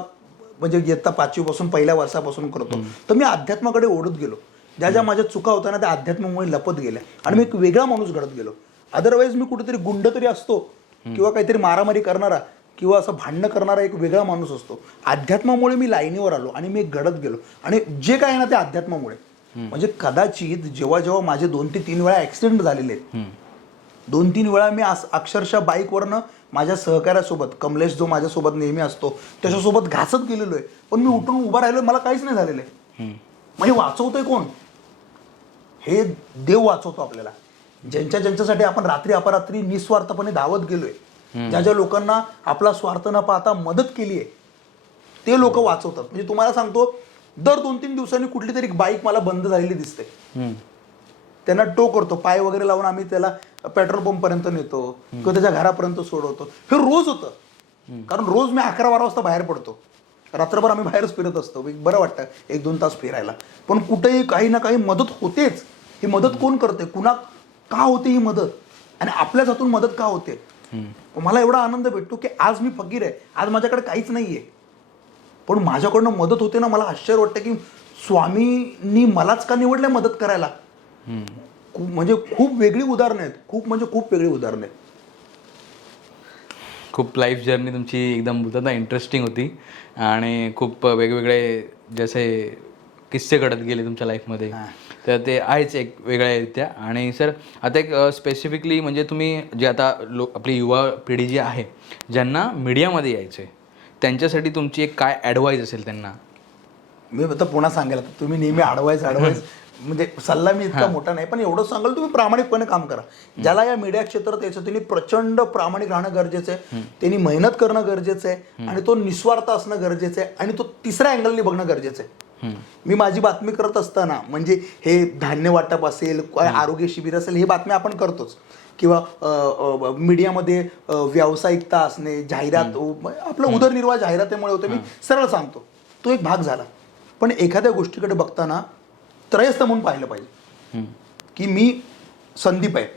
म्हणजे इयत्ता 5वीपासून पहिल्या वर्षापासून करतो. तर मी अध्यात्माकडे ओढत गेलो. ज्या ज्या माझ्या चुका होत्या ना त्या अध्यात्मामुळे लपत गेल्या आणि मी एक वेगळा माणूस घडत गेलो. अदरवाईज मी कुठेतरी गुंड तरी असतो किंवा काहीतरी मारामारी करणारा किंवा असं भांडणं करणारा एक वेगळा माणूस असतो. अध्यात्मामुळे मी लाईनीवर आलो आणि मी घडत गेलो. आणि जे काय ना ते अध्यात्मामुळे. म्हणजे कदाचित जेव्हा जेव्हा माझे 2 ते 3 वेळा ऍक्सिडेंट झालेले आहेत, 2-3 वेळा मी अक्षरशः बाईकवरनं माझ्या सहकार्यासोबत, कमलेश जो माझ्यासोबत नेहमी असतो त्याच्यासोबत घासत गेलेलो आहे, पण मी उठून उभा राहिलो, मला काहीच नाही झालेलं आहे. म्हणजे वाचवतोय कोण? हे देव वाचवतो आपल्याला. ज्यांच्यासाठी आपण रात्री अपरात्री निस्वार्थपणे धावत गेलोय, ज्या ज्या लोकांना आपला स्वार्थ न पाहता मदत केली आहे, ते लोक वाचवतात. म्हणजे तुम्हाला सांगतो, दर 2-3 दिवसांनी कुठली तरी बाईक मला बंद झालेली दिसते, त्यांना टो करतो, पाय वगैरे लावून आम्ही त्याला पेट्रोल पंप पर्यंत नेतो किंवा त्याच्या घरापर्यंत सोडवतो. हे रोज होतं, कारण रोज मी 11-12 वाजता बाहेर पडतो, रात्रभर आम्ही बाहेरच फिरत असतो. बरं वाटतं 1-2 तास फिरायला, पण कुठेही काही ना काही मदत होतेच. ही मदत कोण करते, का होते ही मदत, आणि आपल्याच हातून मदत का होते? मला एवढा आनंद भेटतो की आज मी फकीर आहे, आज माझ्याकडे काहीच नाहीये, पण माझ्याकडनं मदत होते ना. मला आश्चर्य वाटतं की स्वामींनी मलाच का निवडलंय मदत करायला. म्हणजे खूप वेगळी उदाहरणं आहेत, खूप वेगळी उदाहरणं आहेत. खूप लाईफ जर्नी तुमची एकदम बोलतात ना इंटरेस्टिंग होती, आणि खूप वेगवेगळे जसे किस्से घडत गेले तुमच्या लाईफमध्ये, तर ते आहेच एक वेगळ्यारित्या. आणि सर आता एक स्पेसिफिकली म्हणजे तुम्ही जे आता आपली युवा पिढी जी आहे, ज्यांना मीडियामध्ये यायचे, त्यांच्यासाठी तुमची एक काय ॲडवाईस असेल त्यांना? मी आता पुन्हा सांगायला, तुम्ही नेहमी अडवायस म्हणजे सल्ला मी इतका मोठा नाही, पण एवढं सांगाल, तुम्ही प्रामाणिकपणे काम करा. ज्याला या मीडिया क्षेत्रात यायचं त्यांनी प्रचंड प्रामाणिक राहणं गरजेचं आहे, त्यांनी मेहनत करणं गरजेचं आहे, आणि तो निस्वार्थ असणं गरजेचं आहे, आणि तो तिसऱ्या अँगलनी बघणं गरजेचं आहे. मी माझी बातमी करत असताना, म्हणजे हे धान्य वाटप असेल, आरोग्य शिबिर असेल, हे बातम्या आपण करतोच, किंवा मीडियामध्ये व्यावसायिकता असणे, जाहिरात, आपलं उदरनिर्वाह जाहिरातीमुळे होतं, मी सरळ सांगतो, तो एक भाग झाला. पण एखाद्या गोष्टीकडे बघताना त्रयस्थ म्हणून पाहिलं पाहिजे, की मी संदीप आहे,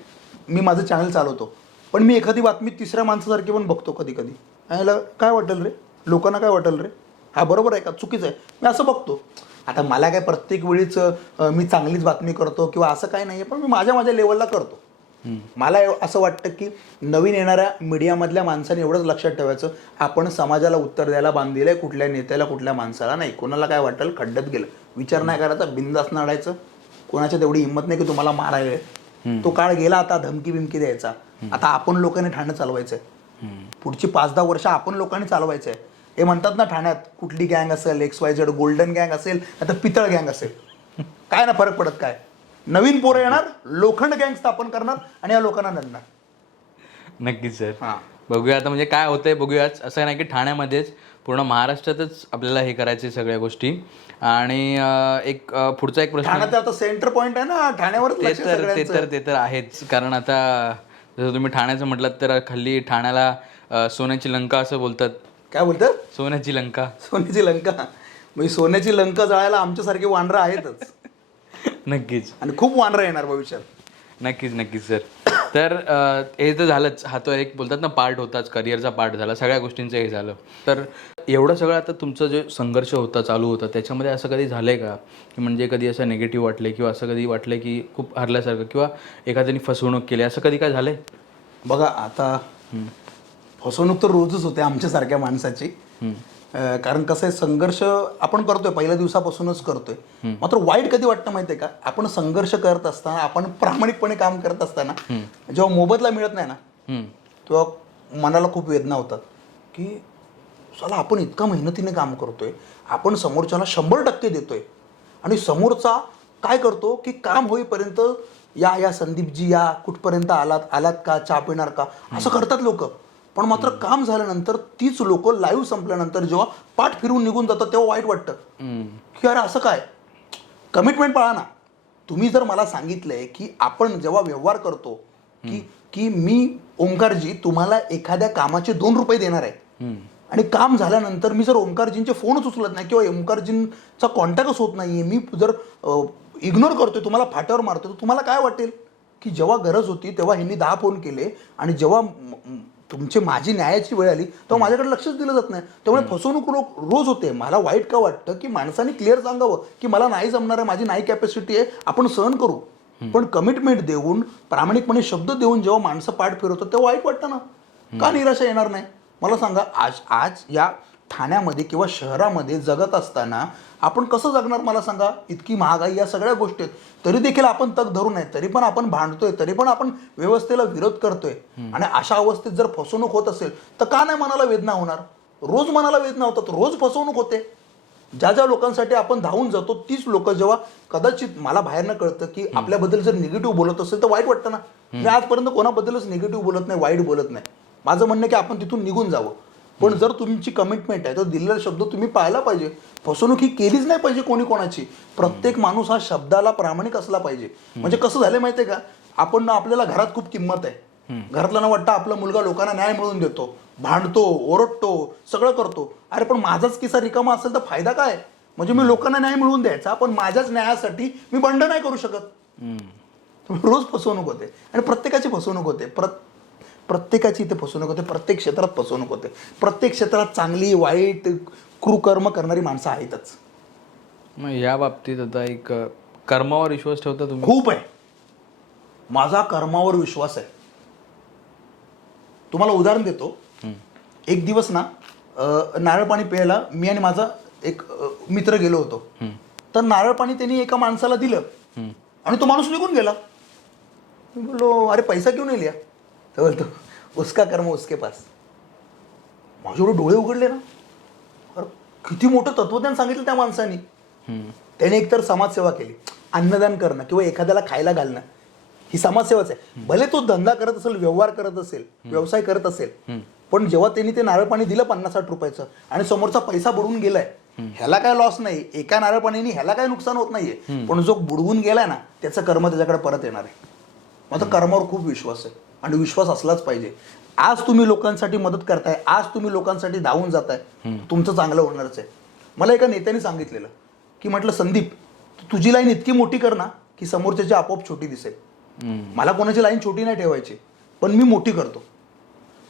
मी माझं चॅनल चालवतो, पण मी एखादी बातमी तिसऱ्या माणसासारखी पण बघतो कधी कधी. याला काय वाटेल रे, लोकांना काय वाटेल रे, हा बरोबर आहे का, चुकीचं आहे, मी असं बघतो. आता मला काय प्रत्येक वेळीच मी चांगलीच बातमी करतो किंवा असं काही नाही आहे, पण मी माझ्या लेवलला करतो. मला असं वाटतं की नवीन येणाऱ्या मीडियामधल्या माणसाने एवढंच लक्षात ठेवायचं, आपण समाजाला उत्तर द्यायला बांधलेलं आहे, कुठल्या नेत्याला कुठल्या माणसाला नाही. कोणाला काय वाटेल, खड्ड्यात गेलं, विचार नाही करायचा, बिंदास नाडायचं. कोणाच्या तेवढी हिंमत नाही की तुम्हाला मारायला. तो काळ गेला, आता धमकी बिमकी द्यायचा. आता आपण लोकांनी ठाणे चालवायचंय, पुढची 5-10 वर्ष आपण लोकांनी चालवायचंय. हे म्हणतात ना, ठाण्यात कुठली गँग असेल, XYZ गोल्डन गँग असेल, आता पितळ गँग असेल, काय ना फरक पडत काय, नवीन पोरं येणार, लोखंड गँग स्थापन करणार, आणि या लोकांना नडणार. नक्कीच सर. बघूया आता म्हणजे काय होतंय बघूयाच. असं नाही की ठाण्यामध्येच, पूर्ण महाराष्ट्रातच आपल्याला हे करायचे सगळ्या गोष्टी. आणि एक पुढचा एक प्रश्न, ठाण्यात आता सेंटर पॉइंट आहे ना, ठाण्यावर ते तर आहेच. कारण आता जसं तुम्ही ठाण्याचं म्हटलं, तर खाली ठाण्याला सोन्याची लंका असं बोलतात. काय बोलतात? सोन्याची लंका. सोन्याची लंका, म्हणजे सोन्याची लंका जळायला आमच्यासारखे वानरं आहेतच. नक्कीच, आणि खूप वानरं येणार भविष्यात. नक्कीच सर. तर हे तर झालंच, हा तो एक बोलतात ना पार्ट होताच, करिअरचा पार्ट झाला, सगळ्या गोष्टींचं हे झालं. तर एवढं सगळं आता तुमचं जे संघर्ष होता, चालू होता, त्याच्यामध्ये असं कधी झालं आहे का की म्हणजे कधी असं निगेटिव्ह वाटले, किंवा असं कधी वाटलं की खूप हरल्यासारखं, किंवा एखाद्याने फसवणूक केली, असं कधी काय झालं आहे? बघा, आता फसवणूक तर रोजच होते आमच्यासारख्या माणसाची. कारण कसं आहे, संघर्ष आपण करतोय, पहिल्या दिवसापासूनच करतोय. मात्र वाईट कधी वाटतं माहितीये का, आपण संघर्ष करत असताना, आपण प्रामाणिकपणे काम करत असताना, जेव्हा मोबदला मिळत नाही ना, तेव्हा मनाला खूप वेदना होतात की चला, आपण इतका मेहनतीने काम करतोय, आपण समोरच्याला 100% देतोय, आणि समोरचा काय करतो की काम होईपर्यंत या संदीपजी या, कुठपर्यंत आलात का, चहा पिणार का, असं करतात लोक. पण मात्र काम झाल्यानंतर तीच लोक लाईव्ह संपल्यानंतर जेव्हा पाठ फिरवून निघून जातात, तेव्हा वाईट वाटतं की अरे असं काय. कमिटमेंट पाळा ना. तुम्ही जर मला सांगितलंय की आपण जेव्हा व्यवहार करतो की मी ओंकारजी तुम्हाला एखाद्या कामाचे 2 रुपये देणार आहे, आणि काम झाल्यानंतर मी जर ओंकारजींचे फोनच उचलत नाही किंवा ओंकारजींचा कॉन्टॅक्टच होत नाहीये, मी जर इग्नोर करतोय, तुम्हाला फाट्यावर मारतोय, तर तुम्हाला काय वाटेल की जेव्हा गरज होती तेव्हा ह्यांनी 10 फोन केले, आणि जेव्हा तुमची माझी न्यायाची वेळ आली तेव्हा माझ्याकडे लक्षच दिलं जात नाही. त्यामुळे फसवणूक रोज होते. मला वाईट का वाटतं की माणसाने क्लिअर सांगावं की मला नाही जमणार आहे, माझी नाही कॅपॅसिटी आहे, आपण सहन करू. पण कमिटमेंट देऊन, प्रामाणिकपणे शब्द देऊन जेव्हा माणसं पाठ फिरवतात, तेव्हा वाईट वाटतं ना. का निराशा येणार नाही मला सांगा. आज या ठाण्यामध्ये किंवा शहरामध्ये जगत असताना आपण कसं जगणार मला सांगा. इतकी महागाई या सगळ्या गोष्टी आहेत, तरी देखील आपण तग धरून आहे, तरी पण आपण भांडतोय, तरी पण आपण व्यवस्थेला विरोध करतोय. आणि अशा अवस्थेत जर फसवणूक होत असेल तर का नाही मनाला वेदना होणार. रोज मनाला वेदना होतात, रोज फसवणूक होते. ज्या ज्या लोकांसाठी आपण धावून जातो तीच लोक जेव्हा कदाचित मला बाहेरनं कळतं की आपल्याबद्दल जर निगेटिव्ह बोलत असेल तर वाईट वाटतं ना. मी आजपर्यंत कोणाबद्दलच निगेटिव्ह बोलत नाही, वाईट बोलत नाही. माझं म्हणणं की आपण तिथून निघून जावं. पण जर तुमची कमिटमेंट आहे तर दिलेला शब्द तुम्ही पाळला पाहिजे. फसवणूक ही केलीच नाही पाहिजे कोणी कोणाची. प्रत्येक माणूस हा शब्दाला प्रामाणिक असला पाहिजे. म्हणजे कसं झालं माहितीये का, आपण आपल्याला घरात खूप किंमत आहे, घरातला वाटतं आपला मुलगा लोकांना न्याय मिळवून देतो, भांडतो, ओरडतो, सगळं करतो. अरे पण माझाच किस्सा रिकामा असेल तर फायदा काय. म्हणजे मी लोकांना न्याय मिळवून द्यायचा, पण माझ्याच न्यायासाठी मी बंड नाही करू शकत. रोज फसवणूक होते आणि प्रत्येकाची फसवणूक होते. प्रत्येकाची इथे फसवणूक होते, प्रत्येक क्षेत्रात फसवणूक होते. प्रत्येक क्षेत्रात चांगली वाईट क्रूकर्म करणारी माणसं आहेतच. मग या बाबतीत आता एक कर्मावर विश्वास ठेवता तुम्ही? खूप आहे. माझा कर्मावर विश्वास आहे. तुम्हाला उदाहरण देतो. एक दिवस ना नारळ पाणी प्यायला मी आणि माझा एक मित्र गेलो होतो. तर नारळ पाणी त्यांनी एका माणसाला दिलं आणि तो माणूस निघून गेला. मी बोललो अरे पैसा क्यों नहीं लिया. तर बोलतो उसका कर्म उसके पास. माझ्याकडे डोळे उघडले ना. अरे किती मोठं तत्वज्ञान सांगितलं त्या माणसाने. त्याने एकतर समाजसेवा केली, अन्नदान करणं किंवा एखाद्याला खायला घालणं ही समाजसेवाच आहे. भले तो धंदा करत असेल, व्यवहार करत असेल, व्यवसाय करत असेल, पण जेव्हा त्यांनी ते नारळ पाणी दिलं 50-60 रुपयाचं आणि समोरचा पैसा बुडवून गेलाय, ह्याला काय लॉस नाही. एका नारळ पाण्याने ह्याला काय नुकसान होत नाहीये, पण जो बुडवून गेलाय ना त्याचं कर्म त्याच्याकडे परत येणार आहे. माझा कर्मावर खूप विश्वास आहे आणि विश्वास असलाच पाहिजे. आज तुम्ही लोकांसाठी मदत करताय, आज तुम्ही लोकांसाठी धावून जाताय, तुमचं चांगलं होणारच आहे. मला एका नेत्याने सांगितलेलं की म्हटलं संदीप तुझी लाईन इतकी मोठी कर ना की समोरच्याची आपोआप छोटी दिसेल. मला कोणाची लाईन छोटी नाही ठेवायची, पण मी मोठी करतो.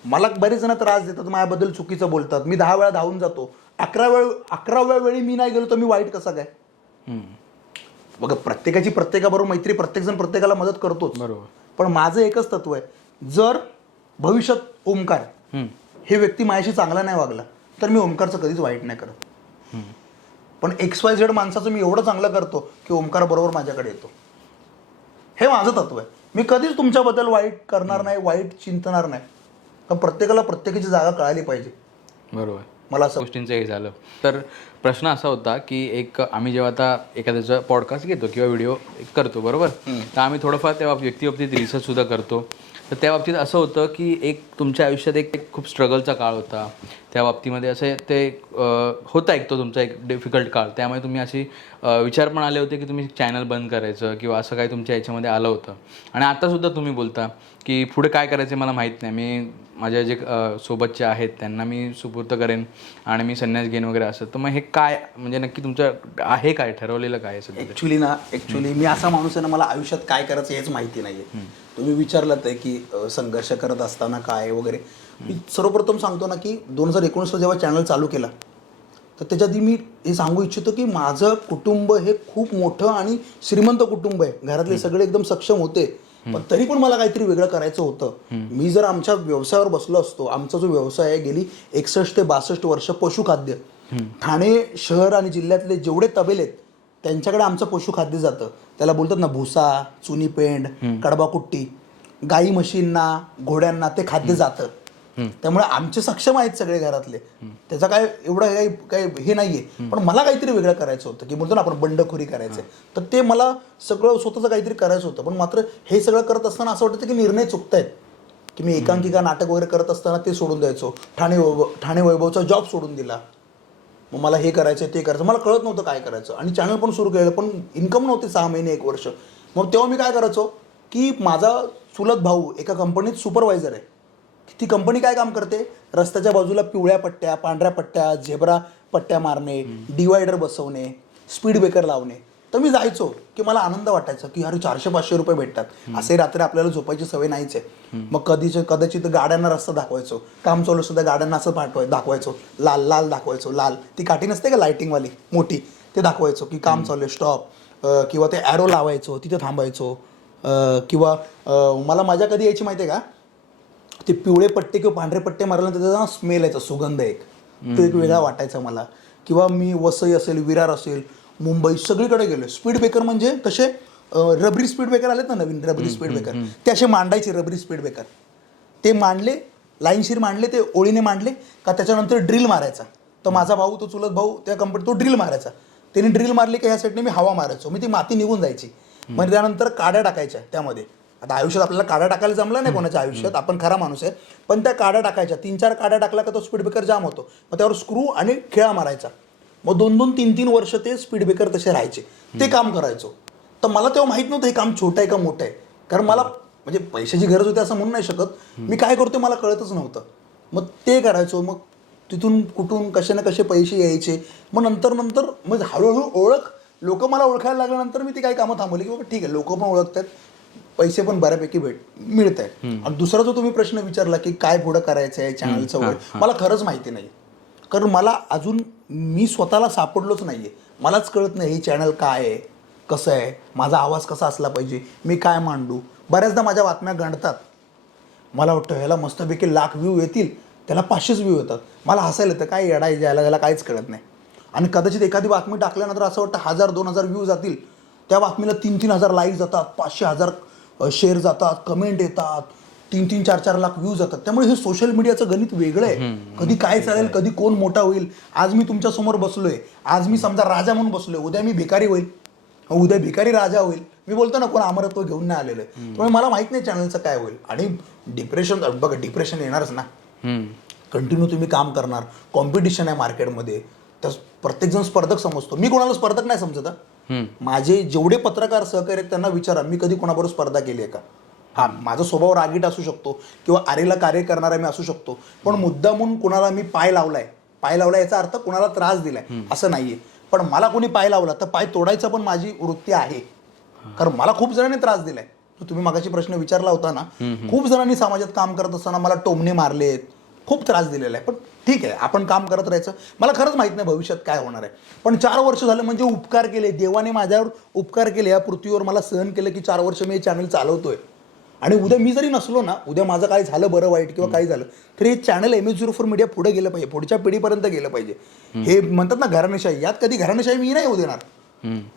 मला बरेच जण त्रास देतात, माझ्याबद्दल चुकीचं बोलतात, मी 10 वेळा धावून जातो, 11व्या वेळी मी नाही गेलो तर मी वाईट कसा काय. बघा प्रत्येकाची प्रत्येकाबरोबर मैत्री, प्रत्येकजण प्रत्येकाला मदत करतोच. बरोबर. पण माझं एकच तत्व आहे, जर भविष्यात ओमकार हे व्यक्ती माझ्याशी चांगला नाही वागला तर मी ओमकारचं कधीच वाईट नाही करत. पण XYZ माणसाचं मी एवढं चांगलं करतो की ओमकार बरोबर माझ्याकडे येतो. हे माझं तत्व आहे. मी कधीच तुमच्याबद्दल वाईट करणार नाही, वाईट चिंतणार नाही. पण प्रत्येकाला प्रत्येकाची जागा कळाली पाहिजे. बरोबर. मला असं गोष्टींचं हे झालं. तर प्रश्न असा होता की एक आम्ही जेव्हा आता एखाद्याचा पॉडकास्ट घेतो किंवा व्हिडिओ करतो बरोबर, तर आम्ही थोडंफार त्या व्यक्तीबाबतीत रिसर्च सुद्धा करतो. तर त्या बाबतीत असं होतं की एक तुमच्या आयुष्यात एक खूप स्ट्रगलचा काळ होता. त्या बाबतीमध्ये असे ते होता एक तो तुमचा एक डिफिकल्ट काळ. त्यामुळे तुम्ही अशी विचार पण आले होते की तुम्ही चॅनल बंद करायचं किंवा असं काही तुमच्या याच्यामध्ये आलं होतं. आणि आतासुद्धा तुम्ही बोलता की पुढे काय करायचं मला माहीत नाही, मी माझ्या जे सोबतचे आहेत त्यांना मी सुपूर्द करेन आणि मी संन्यास घेईन वगैरे असं. तर मग हे काय म्हणजे नक्की तुमचं आहे काय ठरवलेलं काय आहे? ऍक्च्युली मी असा माणूस आहे ना, मला आयुष्यात काय करायचं हेच माहिती नाहीये. तुम्ही विचारलं आहे की संघर्ष करत असताना काय वगैरे. मी सर्वप्रथम सांगतो ना की 2019 जेव्हा चॅनल चालू केला तर त्याच्यात मी हे सांगू इच्छितो की माझं कुटुंब हे खूप मोठं आणि श्रीमंत कुटुंब आहे. घरातले सगळे एकदम सक्षम होते, पण तरी पण मला काहीतरी वेगळं करायचं होतं. मी जर आमच्या व्यवसायावर बसलो असतो, आमचा जो व्यवसाय आहे गेली 61 ते 62 वर्ष पशुखाद्य, ठाणे शहर आणि जिल्ह्यातले जेवढे तबेले आहेत त्यांच्याकडे आमचं पशुखाद्य जातं. त्याला बोलतात ना भुसा, चुनी पेंड, कडबा कुट्टी, गाई म्हशींना, घोड्यांना ते खाद्य जातं. त्यामुळे आमचे सक्षम आहेत सगळे घरातले, त्याचा काय एवढं काही हे नाहीये. पण मला काहीतरी वेगळं करायचं होतं की बोलतो ना आपण बंडखोरी करायचं, तर ते मला सगळं स्वतःचं काहीतरी करायचं होतं. पण मात्र हे सगळं करत असताना असं वाटतं की निर्णय चुकतायत. की मी एकांकिका नाटक वगैरे करत असताना ते सोडून द्यायचो, ठाणे वैभवचा जॉब सोडून दिला. मग मला हे करायचं ते करायचं, मला कळत नव्हतं काय करायचं. आणि चॅनल पण सुरू केलं पण इन्कम नव्हते 6 महिने 1 वर्ष. मग तेव्हा मी काय करायचो की माझा चुलत भाऊ एका कंपनीत सुपरवायझर आहे. ती कंपनी काय काम करते, रस्त्याच्या बाजूला पिवळ्या पट्ट्या, पांढऱ्या पट्ट्या, झेब्रा पट्ट्या मारणे, डिवायडर बसवणे, स्पीड ब्रेकर लावणे. तर मी जायचो की मला आनंद वाटायचा की अरे 400-500 रुपये भेटतात. असे रात्री आपल्याला झोपायची सवय नाहीच आहे. मग कदाचित गाड्यांना रस्ता दाखवायचो, काम चालू सुद्धा गाड्यांना असं दाखवायचो, लाल लाल दाखवायचो, लाल ती काठी नसते का लायटिंगवाली मोठी, ते दाखवायचो की काम चालू आहे, स्टॉप. किंवा ते ॲरो लावायचो, तिथे थांबायचो. किंवा मला मजा कधी यायची माहिती आहे का, ते पिवळे पट्टे किंवा पांढरे पट्टे मारल्यानंतर त्याचा स्मेल यायचा, सुगंध एक. तो एक वेगळा वाटायचा मला. किंवा मी वसई असेल, विरार असेल, मुंबई सगळीकडे गेलो. स्पीड ब्रेकर म्हणजे कसे रबरी स्पीड ब्रेकर आलेत ना, नवीन रबरी स्पीड ब्रेकर, ते असे मांडायचे रबरी स्पीड ब्रेकर. ते मांडले, लाईनशीर मांडले, ते ओळीने मांडले का त्याच्यानंतर ड्रिल मारायचा. तर माझा भाऊ, तो चुलत भाऊ त्या कंपनीत, तो ड्रिल मारायचा. त्यांनी ड्रिल मारली की ह्या साईडने मी हवा मारायचो, मी ती माती निघून जायची. मग त्यानंतर काड्या टाकायच्या त्यामध्ये. आता आयुष्यात आपल्याला काड्या टाकायला जमलं नाही कोणाच्या आयुष्यात, आपण खरा माणूस आहे, पण त्या काड्या टाकायच्या. 3-4 काड्या टाकला का तो स्पीड ब्रेकर जाम होतो. मग त्यावर स्क्रू आणि खिळा मारायचा. मग 2-2, 3-3 वर्ष ते स्पीड ब्रेकर तसे राहायचे. ते काम करायचो. तर मला तेव्हा माहीत नव्हतं हे काम छोटं आहे का मोठं आहे. कारण मला म्हणजे पैशाची गरज होती असं म्हणू नाही शकत. मी काय करतो मला कळतच नव्हतं. मग ते करायचो. मग तिथून कुठून कसे ना कसे पैसे यायचे. मग नंतर मग हळूहळू ओळख, लोक मला ओळखायला लागल्यानंतर मी ती काही कामं थांबवली की बाबा ठीक आहे, लोक पण ओळखतात, पैसे पण बऱ्यापैकी मिळत आहेत. आणि दुसरा जो तुम्ही प्रश्न विचारला की काय पुढं करायचं आहे चॅनलचं वगैरे, मला खरंच माहिती नाही. कारण मला अजून मी स्वतःला सापडलोच नाही आहे. मलाच कळत नाही हे चॅनल काय आहे, कसं आहे, माझा आवाज कसा असला पाहिजे, मी काय मांडू. बऱ्याचदा माझ्या बातम्या गणतात. मला वाटतं ह्याला मस्तपैकी 1,00,000 व्ह्यू येतील, त्याला 500च व्ह्यू येतात. मला हसायला येतं, काय येडा जायला त्याला काहीच कळत नाही. आणि कदाचित एखादी बातमी टाकल्यानंतर असं वाटतं 1,000-2,000 व्ह्यू जातील, त्या बातमीला 3-3 हजार लाईक जातात, 500,000 शेअर जातात, कमेंट येतात, 3-3, 4-4 लाख व्ह्यूज जातात. त्यामुळे हे सोशल मीडियाचं गणित वेगळं आहे. कधी काय चालेल, कधी कोण मोठा होईल. आज मी तुमच्यासमोर बसलोय, आज मी समजा राजा म्हणून बसलोय, उद्या मी भिकारी होईल, उद्या भिकारी राजा होईल. मी बोलतो ना, कोण अमरत्व घेऊन नाही आलेलं आहे. त्यामुळे मला माहित नाही चॅनलचं काय होईल. आणि डिप्रेशन, बघा डिप्रेशन येणारच ना. कंटिन्यू तुम्ही काम करणार, कॉम्पिटिशन आहे मार्केटमध्ये, तर प्रत्येकजण स्पर्धक समजतो. मी कोणाला स्पर्धक नाही समजत. माझे जेवढे पत्रकार सहकारी आहेत त्यांना विचारा, मी कधी कोणाबरोबर स्पर्धा केली आहे का. हा, माझा स्वभाव रागीट असू शकतो किंवा आरेला कार्य करणारा मी असू शकतो, पण मुद्दामून कुणाला मी पाय लावलाय याचा अर्थ कुणाला त्रास दिलाय असं नाहीये. पण मला कोणी पाय लावला तर पाय तोडायचं पण माझी वृत्ती आहे. कारण मला खूप जणांनी त्रास दिलाय. तुम्ही मागाशी प्रश्न विचारला होता ना, खूप जणांनी समाजात काम करत असताना मला टोमणे मारलेत, खूप त्रास दिलेला आहे. पण ठीक आहे, आपण काम करत राहायचं. मला खरंच माहित नाही भविष्यात काय होणार आहे, पण 4 वर्ष झालं म्हणजे उपकार केले देवाने, माझ्यावर उपकार केले, या पृथ्वीवर मला सहन केलं की 4 वर्ष मी हे चॅनल चालवतोय. आणि उद्या मी जरी नसलो ना, उद्या माझं काय झालं बरं वाईट किंवा काही झालं, तर हे चॅनल MS04 मीडिया पुढे गेलं पाहिजे, पुढच्या पिढीपर्यंत गेलं पाहिजे. हे म्हणतात ना घराणेशाही, यात कधी घराणेशाही मी नाही होऊ देणार.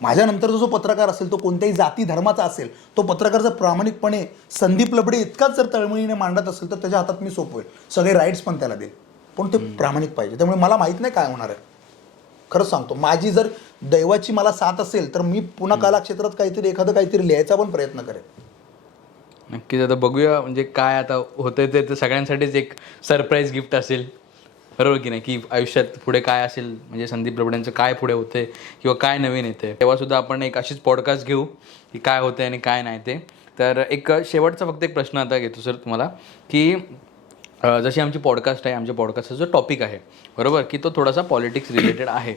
माझ्यानंतर जो पत्रकार असेल तो कोणत्याही जाती धर्माचा असेल, तो पत्रकार जर प्रामाणिकपणे संदीप लबडे इतकाच जर तळमळीने मांडत असेल तर त्याच्या हातात मी सोपवेल, सगळे राईट्स पण त्याला देईल, पण ते प्रामाणिक पाहिजे. त्यामुळे मला माहित नाही काय होणार आहे. खरंच सांगतो, माझी जर दैवाची मला साथ असेल तर मी पुन्हा कलाक्षेत्रात एखादं काहीतरी लिहायचा पण प्रयत्न करेन. नक्कीच. आता बघूया म्हणजे काय आता होतंय ते सगळ्यांसाठीच एक सरप्राईज गिफ्ट असेल, बरोबर की नाही, की आयुष्यात पुढे काय असेल, म्हणजे संदीप लबड्यांचं काय पुढे होतंय किंवा काय नवीन येते, तेव्हासुद्धा आपण एक अशीच पॉडकास्ट घेऊ की काय होतंय आणि काय नाही ते. तर एक शेवटचा फक्त एक प्रश्न आता घेतो सर तुम्हाला, की जशी आमची पॉडकास्ट आहे, आमच्या पॉडकास्टचा जो टॉपिक आहे बरोबर, की तो थोडासा पॉलिटिक्स रिलेटेड आहे.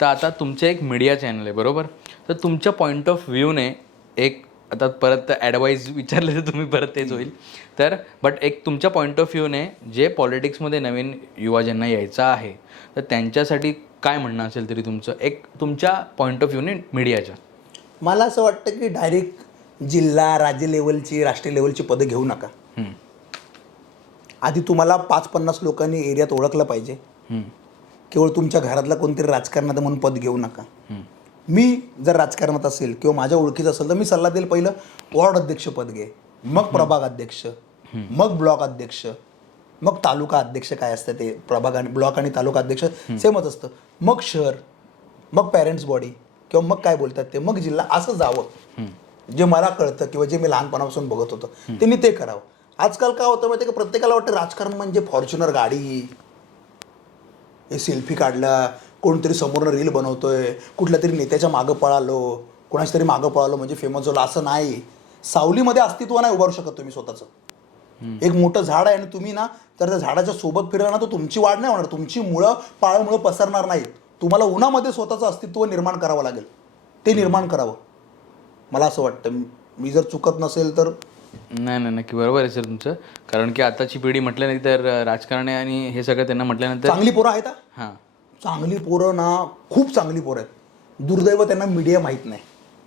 तर आता तुमचं एक मीडिया चॅनल आहे बरोबर, तर तुमच्या पॉईंट ऑफ व्ह्यूने एक, आता परत ॲडवाईज विचारलं तर तुम्ही परत तेच होईल, तर बट एक तुमच्या पॉईंट ऑफ व्ह्यूने जे पॉलिटिक्समध्ये नवीन युवा ज्यांना यायचं आहे तर त्यांच्यासाठी काय म्हणणं असेल तरी तुमचं, एक तुमच्या पॉईंट ऑफ व्ह्यूने मीडियाच्या. मला असं वाटतं की डायरेक्ट जिल्हा, राज्य लेवलची, राष्ट्रीय लेवलची पदं घेऊ नका. आधी तुम्हाला 5-50 लोकांनी एरियात ओळखलं पाहिजे. केवळ तुमच्या घरातला कोणतरी राजकारणात म्हणून पद घेऊ नका. मी जर राजकारणात असेल किंवा माझ्या ओळखीचं असेल तर मी सल्ला देईल, पहिलं वॉर्ड अध्यक्ष पद घे, मग प्रभाग अध्यक्ष, मग ब्लॉक अध्यक्ष, मग तालुका अध्यक्ष. काय असतं ते प्रभाग आणि ब्लॉक आणि तालुका अध्यक्ष सेमच असतं. मग शहर, मग पॅरेंट्स बॉडी किंवा मग काय बोलतात ते, मग जिल्हा. असं जावं. जे मला कळतं किंवा जे मी लहानपणापासून बघत होतो ते मी ते करावं. आजकाल काय होतं माहिती का, प्रत्येकाला वाटतं राजकारण म्हणजे फॉर्च्युनर गाडी, हे सेल्फी काढला, कोणतरी समोरनं रील बनवतोय, कुठल्या तरी नेत्याच्या मागं पळालो, कोणाच्या तरी मागं पळालो म्हणजे फेमस झालो. असं नाही. सावलीमध्ये अस्तित्व नाही उभारू शकत तुम्ही स्वतःचं. एक मोठं झाड आहे आणि तुम्ही ना तर त्या झाडाच्या सोबत फिरला ना, तर तुमची वाढ नाही होणार, तुमची मुळं पाळमुळं पसरणार नाहीत. तुम्हाला उन्हामध्ये स्वतःचं अस्तित्व निर्माण करावं लागेल, ते निर्माण करावं. मला असं वाटतं, मी जर चुकत नसेल तर. नाही, नक्की बरोबर आहे सर तुमचं. कारण की आताची पिढी म्हटलं नाही तर राजकारण आणि हे सगळं त्यांना म्हटल्यानंतर. चांगली पोरं आहेत. हां, चांगली पोरं ना, खूप चांगली पोरं आहेत. दुर्दैव त्यांना मीडिया माहीत नाही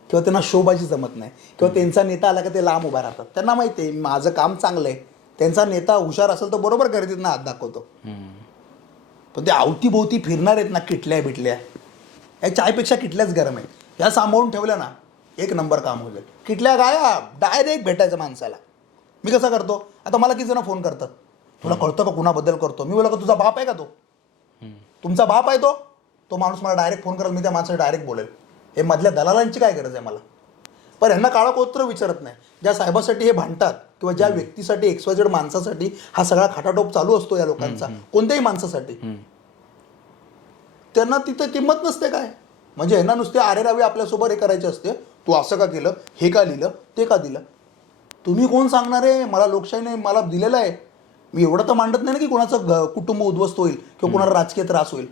किंवा त्यांना शोबाजी जमत नाही किंवा त्यांचा नेता आला का ते लांब उभा राहतात. त्यांना माहिती आहे माझं काम चांगलं आहे. त्यांचा नेता हुशार असेल तर बरोबर गर्दीतनं हात दाखवतो. पण ते अवतीभोवती फिरणार आहेत ना किटल्या बिटल्या, या चायपेक्षा किटल्याच गरम आहेत. या सांभाळून ठेवल्या ना एक नंबर काम होईल. किटल्या गायब, डायरेक्ट भेटायचं माणसाला. मी कसं करतो, आता मला किती जण फोन करतात, तुला कळतं का कुणाबद्दल करतो. मी बोला का तुझा बाप आहे का तो, तुमचा बाप आहे तो माणूस मला डायरेक्ट फोन करेल, मी त्या माणसाला डायरेक्ट बोलेल. हे मधल्या दलालांची काय गरज आहे मला. पण ह्यांना काळा कोत्र विचारत नाही. ज्या साहेबासाठी हे भांडतात किंवा ज्या व्यक्तीसाठी XYZ माणसासाठी हा सगळा खाटाटोप चालू असतो या लोकांचा, कोणत्याही माणसासाठी, त्यांना तिथं किंमत नसते काय. म्हणजे ह्यांना नुसते आरेरावी आपल्यासोबत हे करायचे असते, तू असं का केलं, हे का लिहिलं, ते का दिलं. तुम्ही कोण सांगणार आहे मला लोकशाहीने मला दिलेलं आहे. मी एवढं तर मांडत नाही ना की कोणाचं कुटुंब उद्ध्वस्त होईल किंवा कोणाला राजकीय त्रास होईल.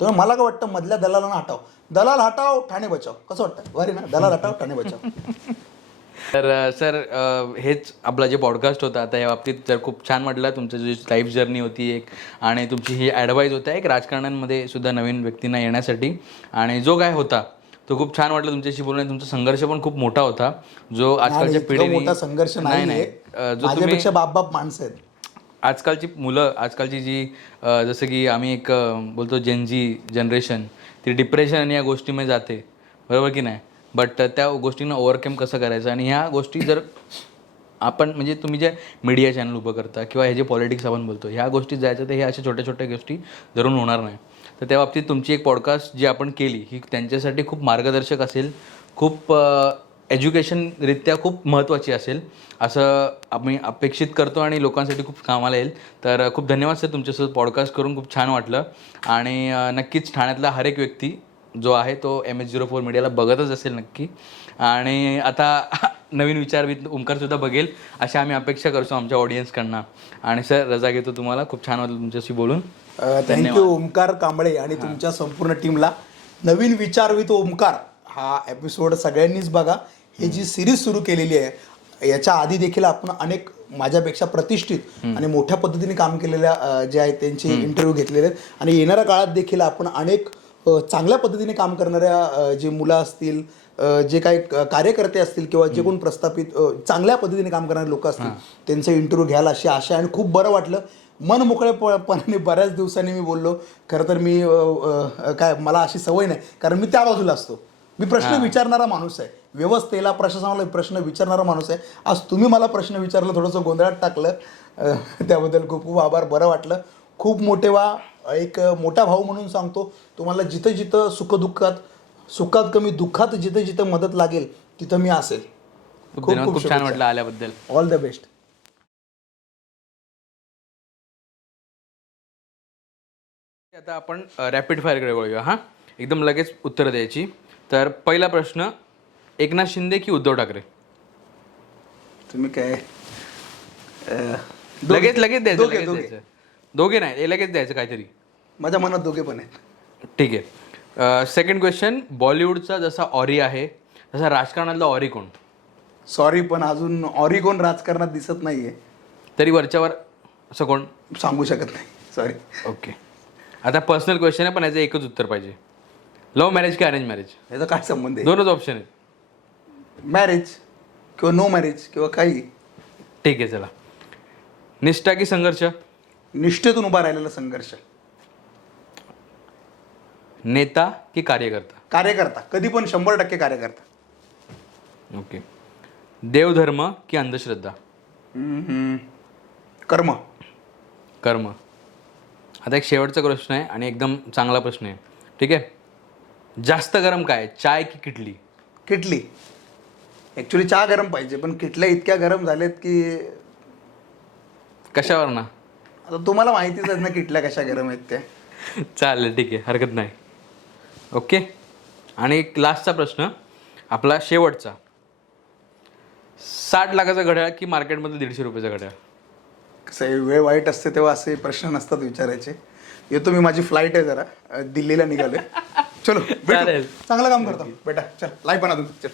तर मला काय वाटतं, मधल्या दलालांना हटाव. दलाल हटाव ठाणे बचाव, कसं वाटतं भारी ना, दलाल हटाव ठाणे बचाव. तर सर हेच आपला जे पॉडकास्ट होता आता या बाबतीत जर खूप छान वाटलं तुमचं जी लाईफ जर्नी होती एक, आणि तुमची ही ॲडवाईज होता एक राजकारणांमध्ये सुद्धा नवीन व्यक्तींना येण्यासाठी, आणि जो काय होता तो खूप छान वाटलं तुमच्याशी बोलून. तुमचा संघर्ष पण खूप मोठा होता जो आजकालच्या पिढीने, मोठा संघर्ष नाही, जो माझ्यापेक्षा बाप माणसं आहेत. आजकालची मुलं, आजकालची जी जसं की आम्ही एक बोलतो जेनजी जनरेशन, ती डिप्रेशन आणि या गोष्टीमध्ये जाते, बरोबर की नाही. बट त्या गोष्टींना ओव्हरकम कसं करायचं, आणि ह्या गोष्टी जर आपण म्हणजे तुम्ही जे मीडिया चॅनल उभं करता किंवा हे जे पॉलिटिक्स आपण बोलतो ह्या गोष्टीत जायचं, तर हे अशा छोट्या छोट्या गोष्टी धरून होणार नाही. तर त्या बाबतीत तुमची एक पॉडकास्ट जी आपण केली ही त्यांच्यासाठी खूप मार्गदर्शक असेल, खूप एज्युकेशनरित्या खूप महत्त्वाची असेल असं आम्ही अपेक्षित करतो, आणि लोकांसाठी खूप कामाला येईल. तर खूप धन्यवाद सर, तुमच्यासोबत पॉडकास्ट करून खूप छान वाटलं. आणि नक्कीच ठाण्यातला हर एक व्यक्ती जो आहे तो MS04 मीडियाला बघतच असेल नक्की, आणि आता नवीन विचारविद ओंकारसुद्धा बघेल अशा आम्ही अपेक्षा करतो आमच्या ऑडियन्सकडनं. आणि सर रजा घेतो, तुम्हाला खूप छान वाटलं तुमच्याशी बोलून. थँक्यू ओमकार कांबळे आणि तुमच्या संपूर्ण टीमला. नवीन विचार विथ ओमकार हा एपिसोड सगळ्यांनीच बघा. ही जी सिरीज सुरू केलेली आहे याच्या आधी देखील आपण अनेक माझ्यापेक्षा प्रतिष्ठित आणि मोठ्या पद्धतीने काम केलेल्या जे आहेत त्यांचे इंटरव्ह्यू घेतलेले आहेत, आणि येणाऱ्या काळात देखील आपण अनेक चांगल्या पद्धतीने काम करणाऱ्या जे मुलं असतील, जे काही कार्यकर्ते असतील किंवा जे कोण प्रस्थापित चांगल्या पद्धतीने काम करणारे लोक असतील त्यांचे इंटरव्ह्यू घ्यायला अशी आशा. आणि खूप बरं वाटलं, मन मोकळेपणाने बऱ्याच दिवसांनी मी बोललो. खरं तर मी काय मला अशी सवय नाही, कारण मी त्या बाजूला असतो. मी प्रश्न विचारणारा माणूस आहे, व्यवस्थेला प्रशासनाला प्रश्न विचारणारा माणूस आहे. आज तुम्ही मला प्रश्न विचारलं, थोडंसं गोंधळात टाकलं, त्याबद्दल खूप खूप आभार. बरं वाटलं. खूप मोठे एक मोठा भाऊ म्हणून सांगतो, तुम्हाला जिथं जिथं सुखात कमी दुःखात जिथं जिथं मदत लागेल तिथं मी असेल. खूप छान वाटलं आल्याबद्दल. All the best. आता आपण रॅपिड फायरकडे वळूया. हां, एकदम लगेच उत्तरं द्यायची. तर पहिला प्रश्न, एकनाथ शिंदे की उद्धव ठाकरे? तुम्ही काय लगेच द्यायचं. दोघे नाही, लगेच द्यायचं काहीतरी. माझ्या मनात दोघे पण आहेत. ठीक आहे. सेकंड क्वेश्चन, बॉलिवूडचा जसा ऑरी आहे तसा राजकारणातला ऑरी कोण? सॉरी पण अजून ऑरी कोण राजकारणात दिसत नाहीये, तरी वरच्यावर असं कोण सांगू शकत नाही. सॉरी. ओके. आता पर्सनल क्वेश्चन आहे पण याचं एकच उत्तर पाहिजे. लव्ह मॅरेज की अरेंज मॅरेज? याचा काय संबंध आहे? दोनच ऑप्शन आहेत. मॅरेज किंवा नो मॅरेज किंवा काही. ठीक आहे, चला. निष्ठा की संघर्ष? निष्ठेतून उभा राहिलेला संघर्ष. नेता की कार्यकर्ता? कार्यकर्ता, कधी पण 100% कार्यकर्ता. ओके. देवधर्म की अंधश्रद्धा? कर्म. कर्म. आता एक शेवटचा प्रश्न आहे आणि एकदम चांगला प्रश्न आहे. ठीक आहे. जास्त गरम काय, चाय की किटली? किटली. ॲक्च्युली चहा गरम पाहिजे, पण किटल्या इतक्या गरम झाल्यात की कशावर ना, आता तुम्हाला माहितीच आहे ना किटल्या कशा गरम आहेत त्या. चालेल, ठीक आहे, हरकत नाही. ओके. आणि एक लास्टचा प्रश्न आपला शेवटचा, 60 लाखाचा घड्याळ की मार्केटमधलं 150 रुपयाचा घड्याळ? कसं आहे, वेळ वाईट असते तेव्हा असे प्रश्न नसतात विचारायचे. येतो मी, माझी फ्लाईट आहे जरा, दिल्लीला निघालोय. चलो भेटू. चालेल. चांगलं काम करतो बेटा. चल लाईव्ह पण अजून. चल.